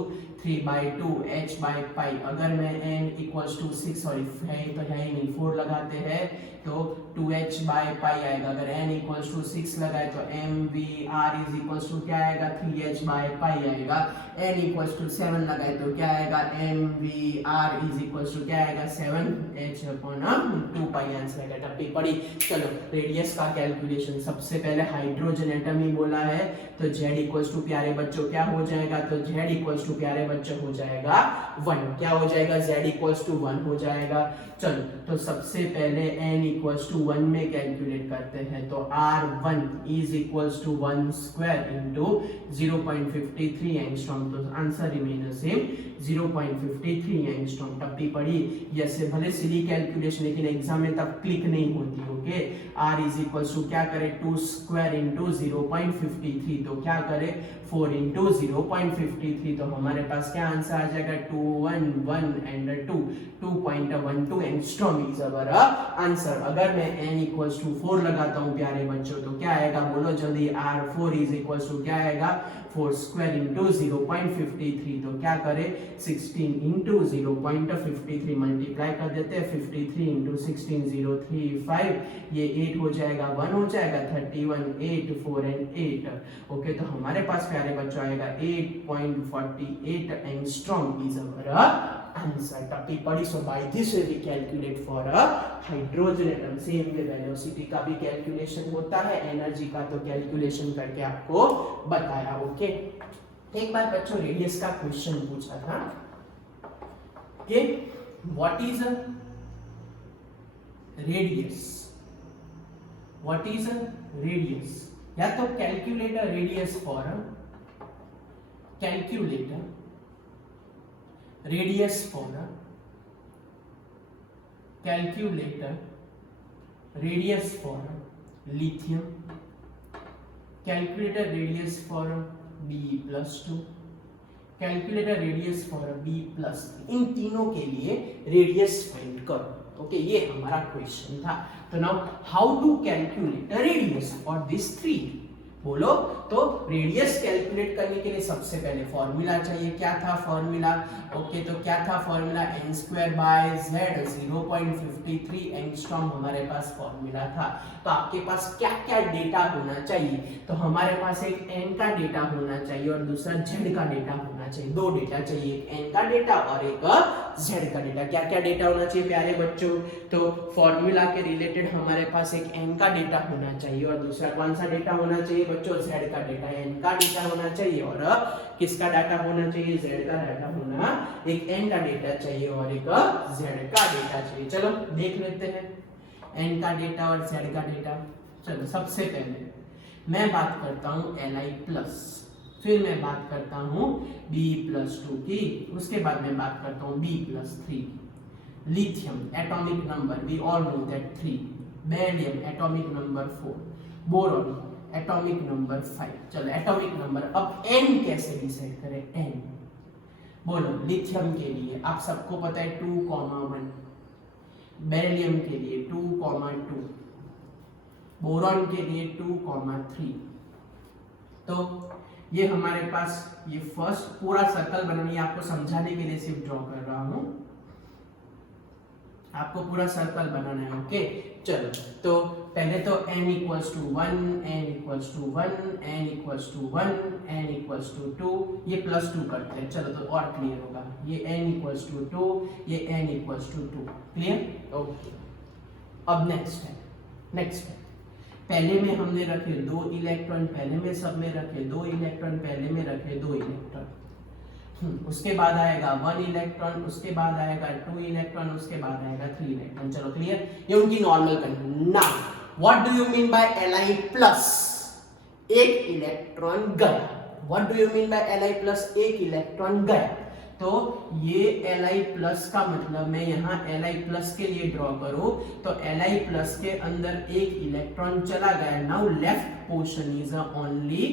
3/2 h by pi. अगर मैं n इक्वल्स टू 6 सॉरी है तो है ही नहीं 4 लगाते हैं तो 2h बाई पाई आएगा। अगर n इक्वल्स टू 6 लगाए तो M V R is equals to क्या आएगा, 3h बाई पाई आएगा। n इक्वल्स टू 7 लगाए तो क्या आएगा, M V R is equals to क्या आएगा, 7h अपॉन 2 पाई आंसर आएगा। टप्पी पड़ी। चलो रेडियस का कैलकुलेशन, सबसे पहले हाइड्रोजन एटम ही बोला है तो z इक्वल्स टू प्यारे बच्चों क्या हो जाएगा, तो z इक्वल्स टू प्यारे बच्चों हो जाएगा 1। क्या हो जाएगा, z इक्वल्स टू 1 हो जाएगा। चलो तो सबसे पहले n इक्वल्स टू 1 में कैलकुलेट करते हैं तो r1 is equals to 1 square into 0.53 angstrom. तो आंसर रिमेन सेम 0.53 एंगस्ट्रॉम। टप्पी पड़ी। यस भले सिली कैलकुलेशन लेकिन एग्जाम में तब क्लिक नहीं होती। Okay r is equals to क्या करें, 2 स्क्वायर इनटू 0.53 तो क्या करें 4 इंटू 0.53 तो हमारे पास क्या आंसर आ जाएगा, 211 and 2.12 angstrom is our answer. अगर मैं n इक्वल्स टू 4 लगाता हूं प्यारे बच्चों तो क्या आएगा, बोलो जल्दी, r4 इज इक्वल्स टू क्या आएगा, 4 स्क्वायर इंटू 0.53 तो क्या करें 16 इंटू 0.53 मल्टीप्लाई कर देते हैं 53 इंटू 16 035 ये 8 हो जाएगा 1 हो जाएगा 31 8 4 एंड 8। ओके तो हमारे पास प्यारे बच्चों आएगा 8.48 एंगस्ट्रॉम इज अवर आंसर। टप्पी पड़ी। So by this way we calculate for a hydrogen atom. Same way velocity का भी कैलकुलेशन होता है, एनर्जी का तो कैलकुलेशन करके आपको बताया। ओके एक बार बच्चों रेडियस का क्वेश्चन पूछा था कि what is a radius, what is a radius, या तो calculate a radius for a calculator radius for a calculator radius for a lithium, calculator radius for a B+2, calculator radius for a B+3। इन तीनों के लिए radius find करो। Okay ये हमारा question था। तो now how to calculate the radius for this three, बोलो। तो रेडियस कैलकुलेट करने के लिए सबसे पहले फॉर्मूला चाहिए। क्या था फॉर्मूला, ओके तो क्या था formula, n square by z 0.53 angstrom हमारे पास फॉर्मूला था। तो आपके पास क्या क्या डेटा होना चाहिए, तो हमारे पास एक n का डेटा होना चाहिए और दूसरा z का डेटा होना चाहिए। दो डेटा चाहिए, एक n का डेटा और एक z का डेटा। क्या क्या डेटा होना चाहिए प्यारे बच्चों, तो फॉर्मूला के रिलेटेड हमारे पास एक n का डेटा होना चाहिए और दूसरा कौन सा डेटा होना चाहिए बच्चों, z का डेटा। n का डेटा होना चाहिए और किसका डाटा होना चाहिए, z का डाटा होना, एक n का डेटा चाहिए और एक z का डेटा चाहिए। चलो देख लेते हैं n का डेटा और z का डेटा। चलो सबसे पहले मैं बात करता हूँ Li+, फिर मैं बात करता हूँ B+2 की, उसके बाद मैं बात करता हूँ B+3 की। Lithium atomic number we all know that 3, beryllium atomic number 4, boron atomic number 5। चलो एटॉमिक नंबर, अब n कैसे डिसाइड करें, n बोलो। लिथियम के लिए आप सबको पता है 2,1, बेरिलियम के लिए 2,2, बोरॉन के लिए 2,3। तो ये हमारे पास ये फर्स्ट पूरा सर्कल बनाना, ये आपको समझाने के लिए सिर्फ ड्रॉ कर रहा हूं, आपको पूरा सर्कल बनाना है। ओके चलो तो पहले तो n equals to 1, n equals to 1, n equals to 1, n equals to 2, ये +2 करते हैं। चलो तो और क्लियर होगा, ये n इक्वल्स टू 2, ये n equals to 2। Clear, okay. अब नेक्स्ट है पहले में हमने रखे 2 इलेक्ट्रॉन, पहले में सब में रखे 2 इलेक्ट्रॉन, पहले में रखे 2 इलेक्ट्रॉन, उसके बाद आएगा 1 इलेक्ट्रॉन, उसके बाद आएगा 2 इलेक्ट्रॉन, उसके बाद आएगा 3 इलेक्ट्रॉन। चलो क्लियर, ये उनकी normal condition. Now what do you mean bye Li+, एक इलेक्ट्रॉन गया। What do you mean bye Li+, एक इलेक्ट्रॉन गया। तो ये Li+ का मतलब मैं यहाँ Li+ के लिए ड्रॉ करूं तो Li+ के अंदर एक इलेक्ट्रॉन चला गया। Now left portion is only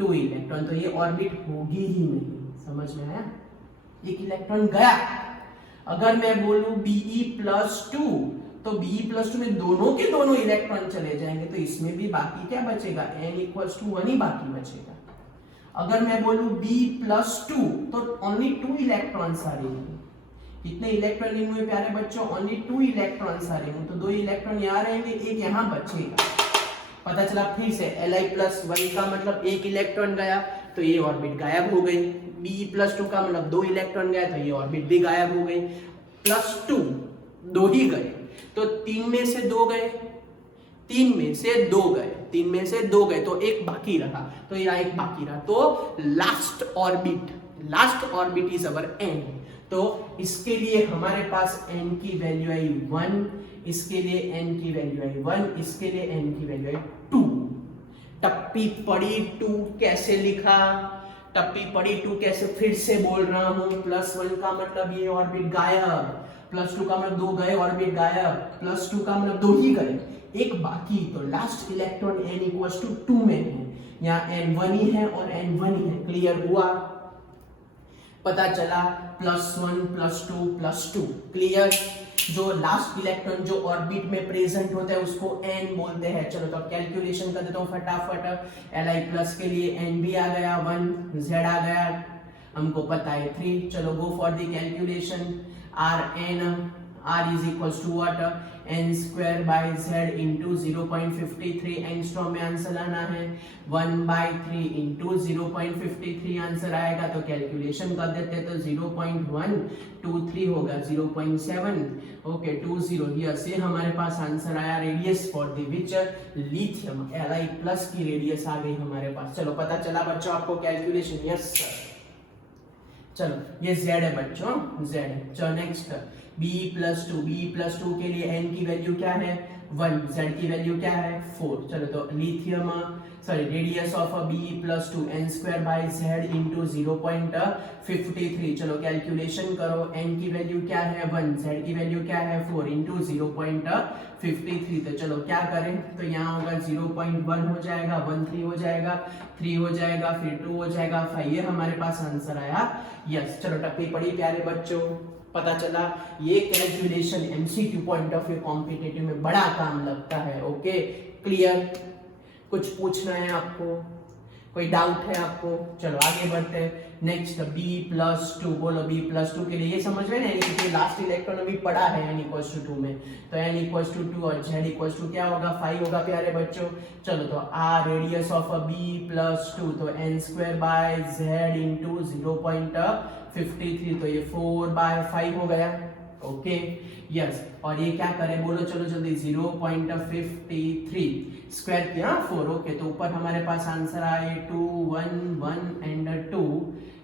2 electron, तो ये ऑर्बिट होगी ही नहीं। समझ में आया? एक इलेक्ट्रॉन गया। अगर मैं बोलूं Be+2 तो Be+2 में दोनों के दोनों इलेक्ट्रॉन चले जाएंगे, तो इसमें भी बाकी क्या बचेगा, n=1 ही बाकी बचेगा। अगर मैं बोलूं B+2 तो ओनली 2 इलेक्ट्रॉन्स आ रहे हैं। कितने इलेक्ट्रॉन रिंग हुए प्यारे बच्चों, ओनली 2 इलेक्ट्रॉन्स आ रहे हैं, तो 2 इलेक्ट्रॉन यहाँ रहेंगे, एक यहाँ बचेगा। पता चला फिर से Li+1 का मतलब एक इलेक्ट्रॉन गया तो ये ऑर्बिट गायब हो गई, Be+2 का मतलब 2 इलेक्ट्रॉन गया तो ये ऑर्बिट भी गायब हो गई, +2 2 ही गए, तो 3 में से 2 गए, 3 में से 2 गए, 3 में से 2 गए, तो एक बाकी रहा, तो यहाँ एक बाकी रहा, तो last orbit is our n। तो इसके लिए हमारे पास n की वैल्यू आई 1, इसके लिए n की वैल्यू आई 1, इसके लिए n की वैल्यू आई 2। टप्पी पड़ी 2 कैसे लिखा, टप्पी पड़ी 2 कैसे, फिर से बोल रहा हूं, +1 का मतलब ये ऑर्बिट गायब, +2 का मतलब 2 गए ऑर्बिट गायब, +2 का मतलब 2 ही गए, एक बाकी, तो लास्ट इलेक्ट्रॉन n=2 में है, यहाँ n1 ही है और n1 ही है। क्लियर हुआ? पता चला +1 +2 +2। क्लियर? जो लास्ट इलेक्ट्रॉन जो ऑर्बिट में प्रेजेंट होता है उसको n बोलते हैं। चलो तो कैलकुलेशन कर देता हूँ फटाफट। Li+ के लिए n भी आ गया 1, Z आ गया, हमको पता है 3। चलो गो for the calculation. R is equals to what, n²/z into 0.53 angstrom में आंसर लाना है, 1/3 into 0.53 आंसर आएगा, तो कैलकुलेशन कर देते तो 0.123 होगा 0.7, ओके 20। हियर से हमारे पास आंसर आया radius for the which lithium, Li+ की रेडियस आ गई हमारे पास। चलो पता चला बच्चों आपको कैलकुलेशन? Yes sir. चलो ये Z है बच्चों, Z। चलो नेक्स्ट Be+2 के लिए n की वैल्यू क्या है 1, Z की वैल्यू क्या है 4। चलो तो lithium radius of Be+2 n²/z into 0.53। चलो कैलकुलेशन करो, n की वैल्यू क्या है 1, Z की वैल्यू क्या है 4 into 0.53। तो चलो क्या करें, तो यहाँ होगा 0.1 हो जाएगा, 13 हो जाएगा, 3 हो जाएगा, फिर 2 हो जाएगा, 5। ये हमारे पास आंसर आया यस। चलो टप्पी पड़ी प्यारे बच्चों, पता चला ये calculation MCQ point of view competitive में बड़ा काम लगता है। Okay clear? कुछ पूछना है आपको, कोई डाउट है आपको? चलो आगे बढ़ते हैं। नेक्स्ट Be+2, बोलो Be+2 के लिए ये समझ रहे हैं ना, लास्ट इलेक्ट्रॉन अभी पड़ा है n=2 में, तो n=2 और z क्या होगा 5 होगा प्यारे बच्चों। चलो तो रेडियस ऑफ Be+2 तो n²/z into 0.53, तो ये 4/5 हो गया। ओके यस, और ये क्या करें बोलो, चलो जल्दी 0.53 स्क्वायर किया 4। ओके तो ऊपर हमारे पास आंसर आए 2 1 1 एंड 2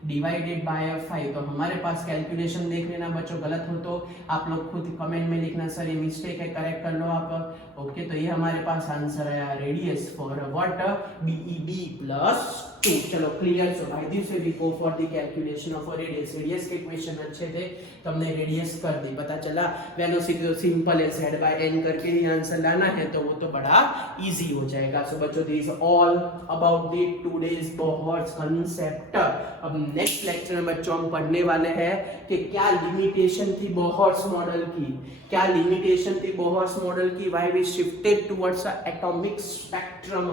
डिवाइडेड बाय 5। तो हमारे पास कैलकुलेशन देख लेना बच्चों, गलत हो तो आप लोग खुद कमेंट में लिखना सर ये मिस्टेक है, करेक्ट कर लो आप। ओके तो ये हमारे पास आंसर आया रेडियस फॉर व्हाट Be+2। चलो clear? So by this we go for the calculation of radius. Radius के क्वेश्चन अच्छे थे तो हमने रेडियस कर दी। पता चला वेलोसिटी तो सिंपल है, z/n करके ही आंसर लाना है, तो वो तो बड़ा इजी हो जाएगा। सो बच्चों this is all about the today's Bohr's concept. अब नेक्स्ट लेक्चर में बच्चों हम पढ़ने वाले हैं कि क्या लिमिटेशन थी बोहर्स मॉडल की, क्या लिमिटेशन थी बोहर्स मॉडल की, why we shifted towards atomic spectrum.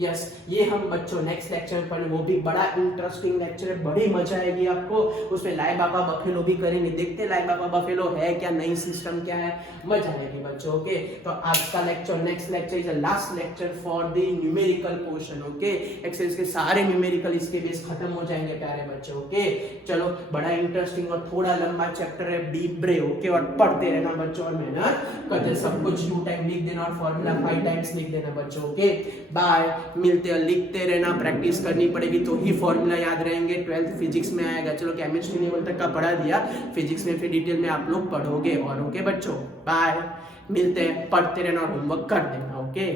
Yes, ये हम बच्चों नेक्स्ट लेक्चर में पढ़ेंगे, वो भी बड़ा इंटरेस्टिंग लेक्चर है, बड़ी मजा आएगी आपको। उसमें लाई बाबा बफेलो भी करेंगे, देखते लाई बाबा बफेलो है क्या, नई सिस्टम क्या है, मजा आएगी बच्चों। ओके तो आज का lecture, next lecture is the last lecture for the numerical portion. Okay exercise के सारे न्यूमेरिकल इसके बेस खत्म हो जाएंगे प्यारे बच्चों। ओके चलो, बड़ा इंटरेस्टिंग और थोड़ा लंबा चैप्टर है, डीप ब्रे। ओके और पढ़ते रहना बच्चों और मेहनत करते, सब कुछ 2 टाइम लिख देना और फॉर्मूला 5 टाइम्स लिख देना बच्चों। ओके बाय, मिलते हैं, लिखते रहना, प्रैक्टिस करनी पड़ेगी तो ही फॉर्मूला याद रहेंगे। 12th फिजिक्स में आएगा, चलो केमिस्ट्री लेवल तक का पढ़ा दिया, फिजिक्स में फिर डिटेल में आप लोग पढ़ोगे। और ओके बच्चों बाय, मिलते हैं, पढ़ते रहना और होमवर्क कर देना। ओके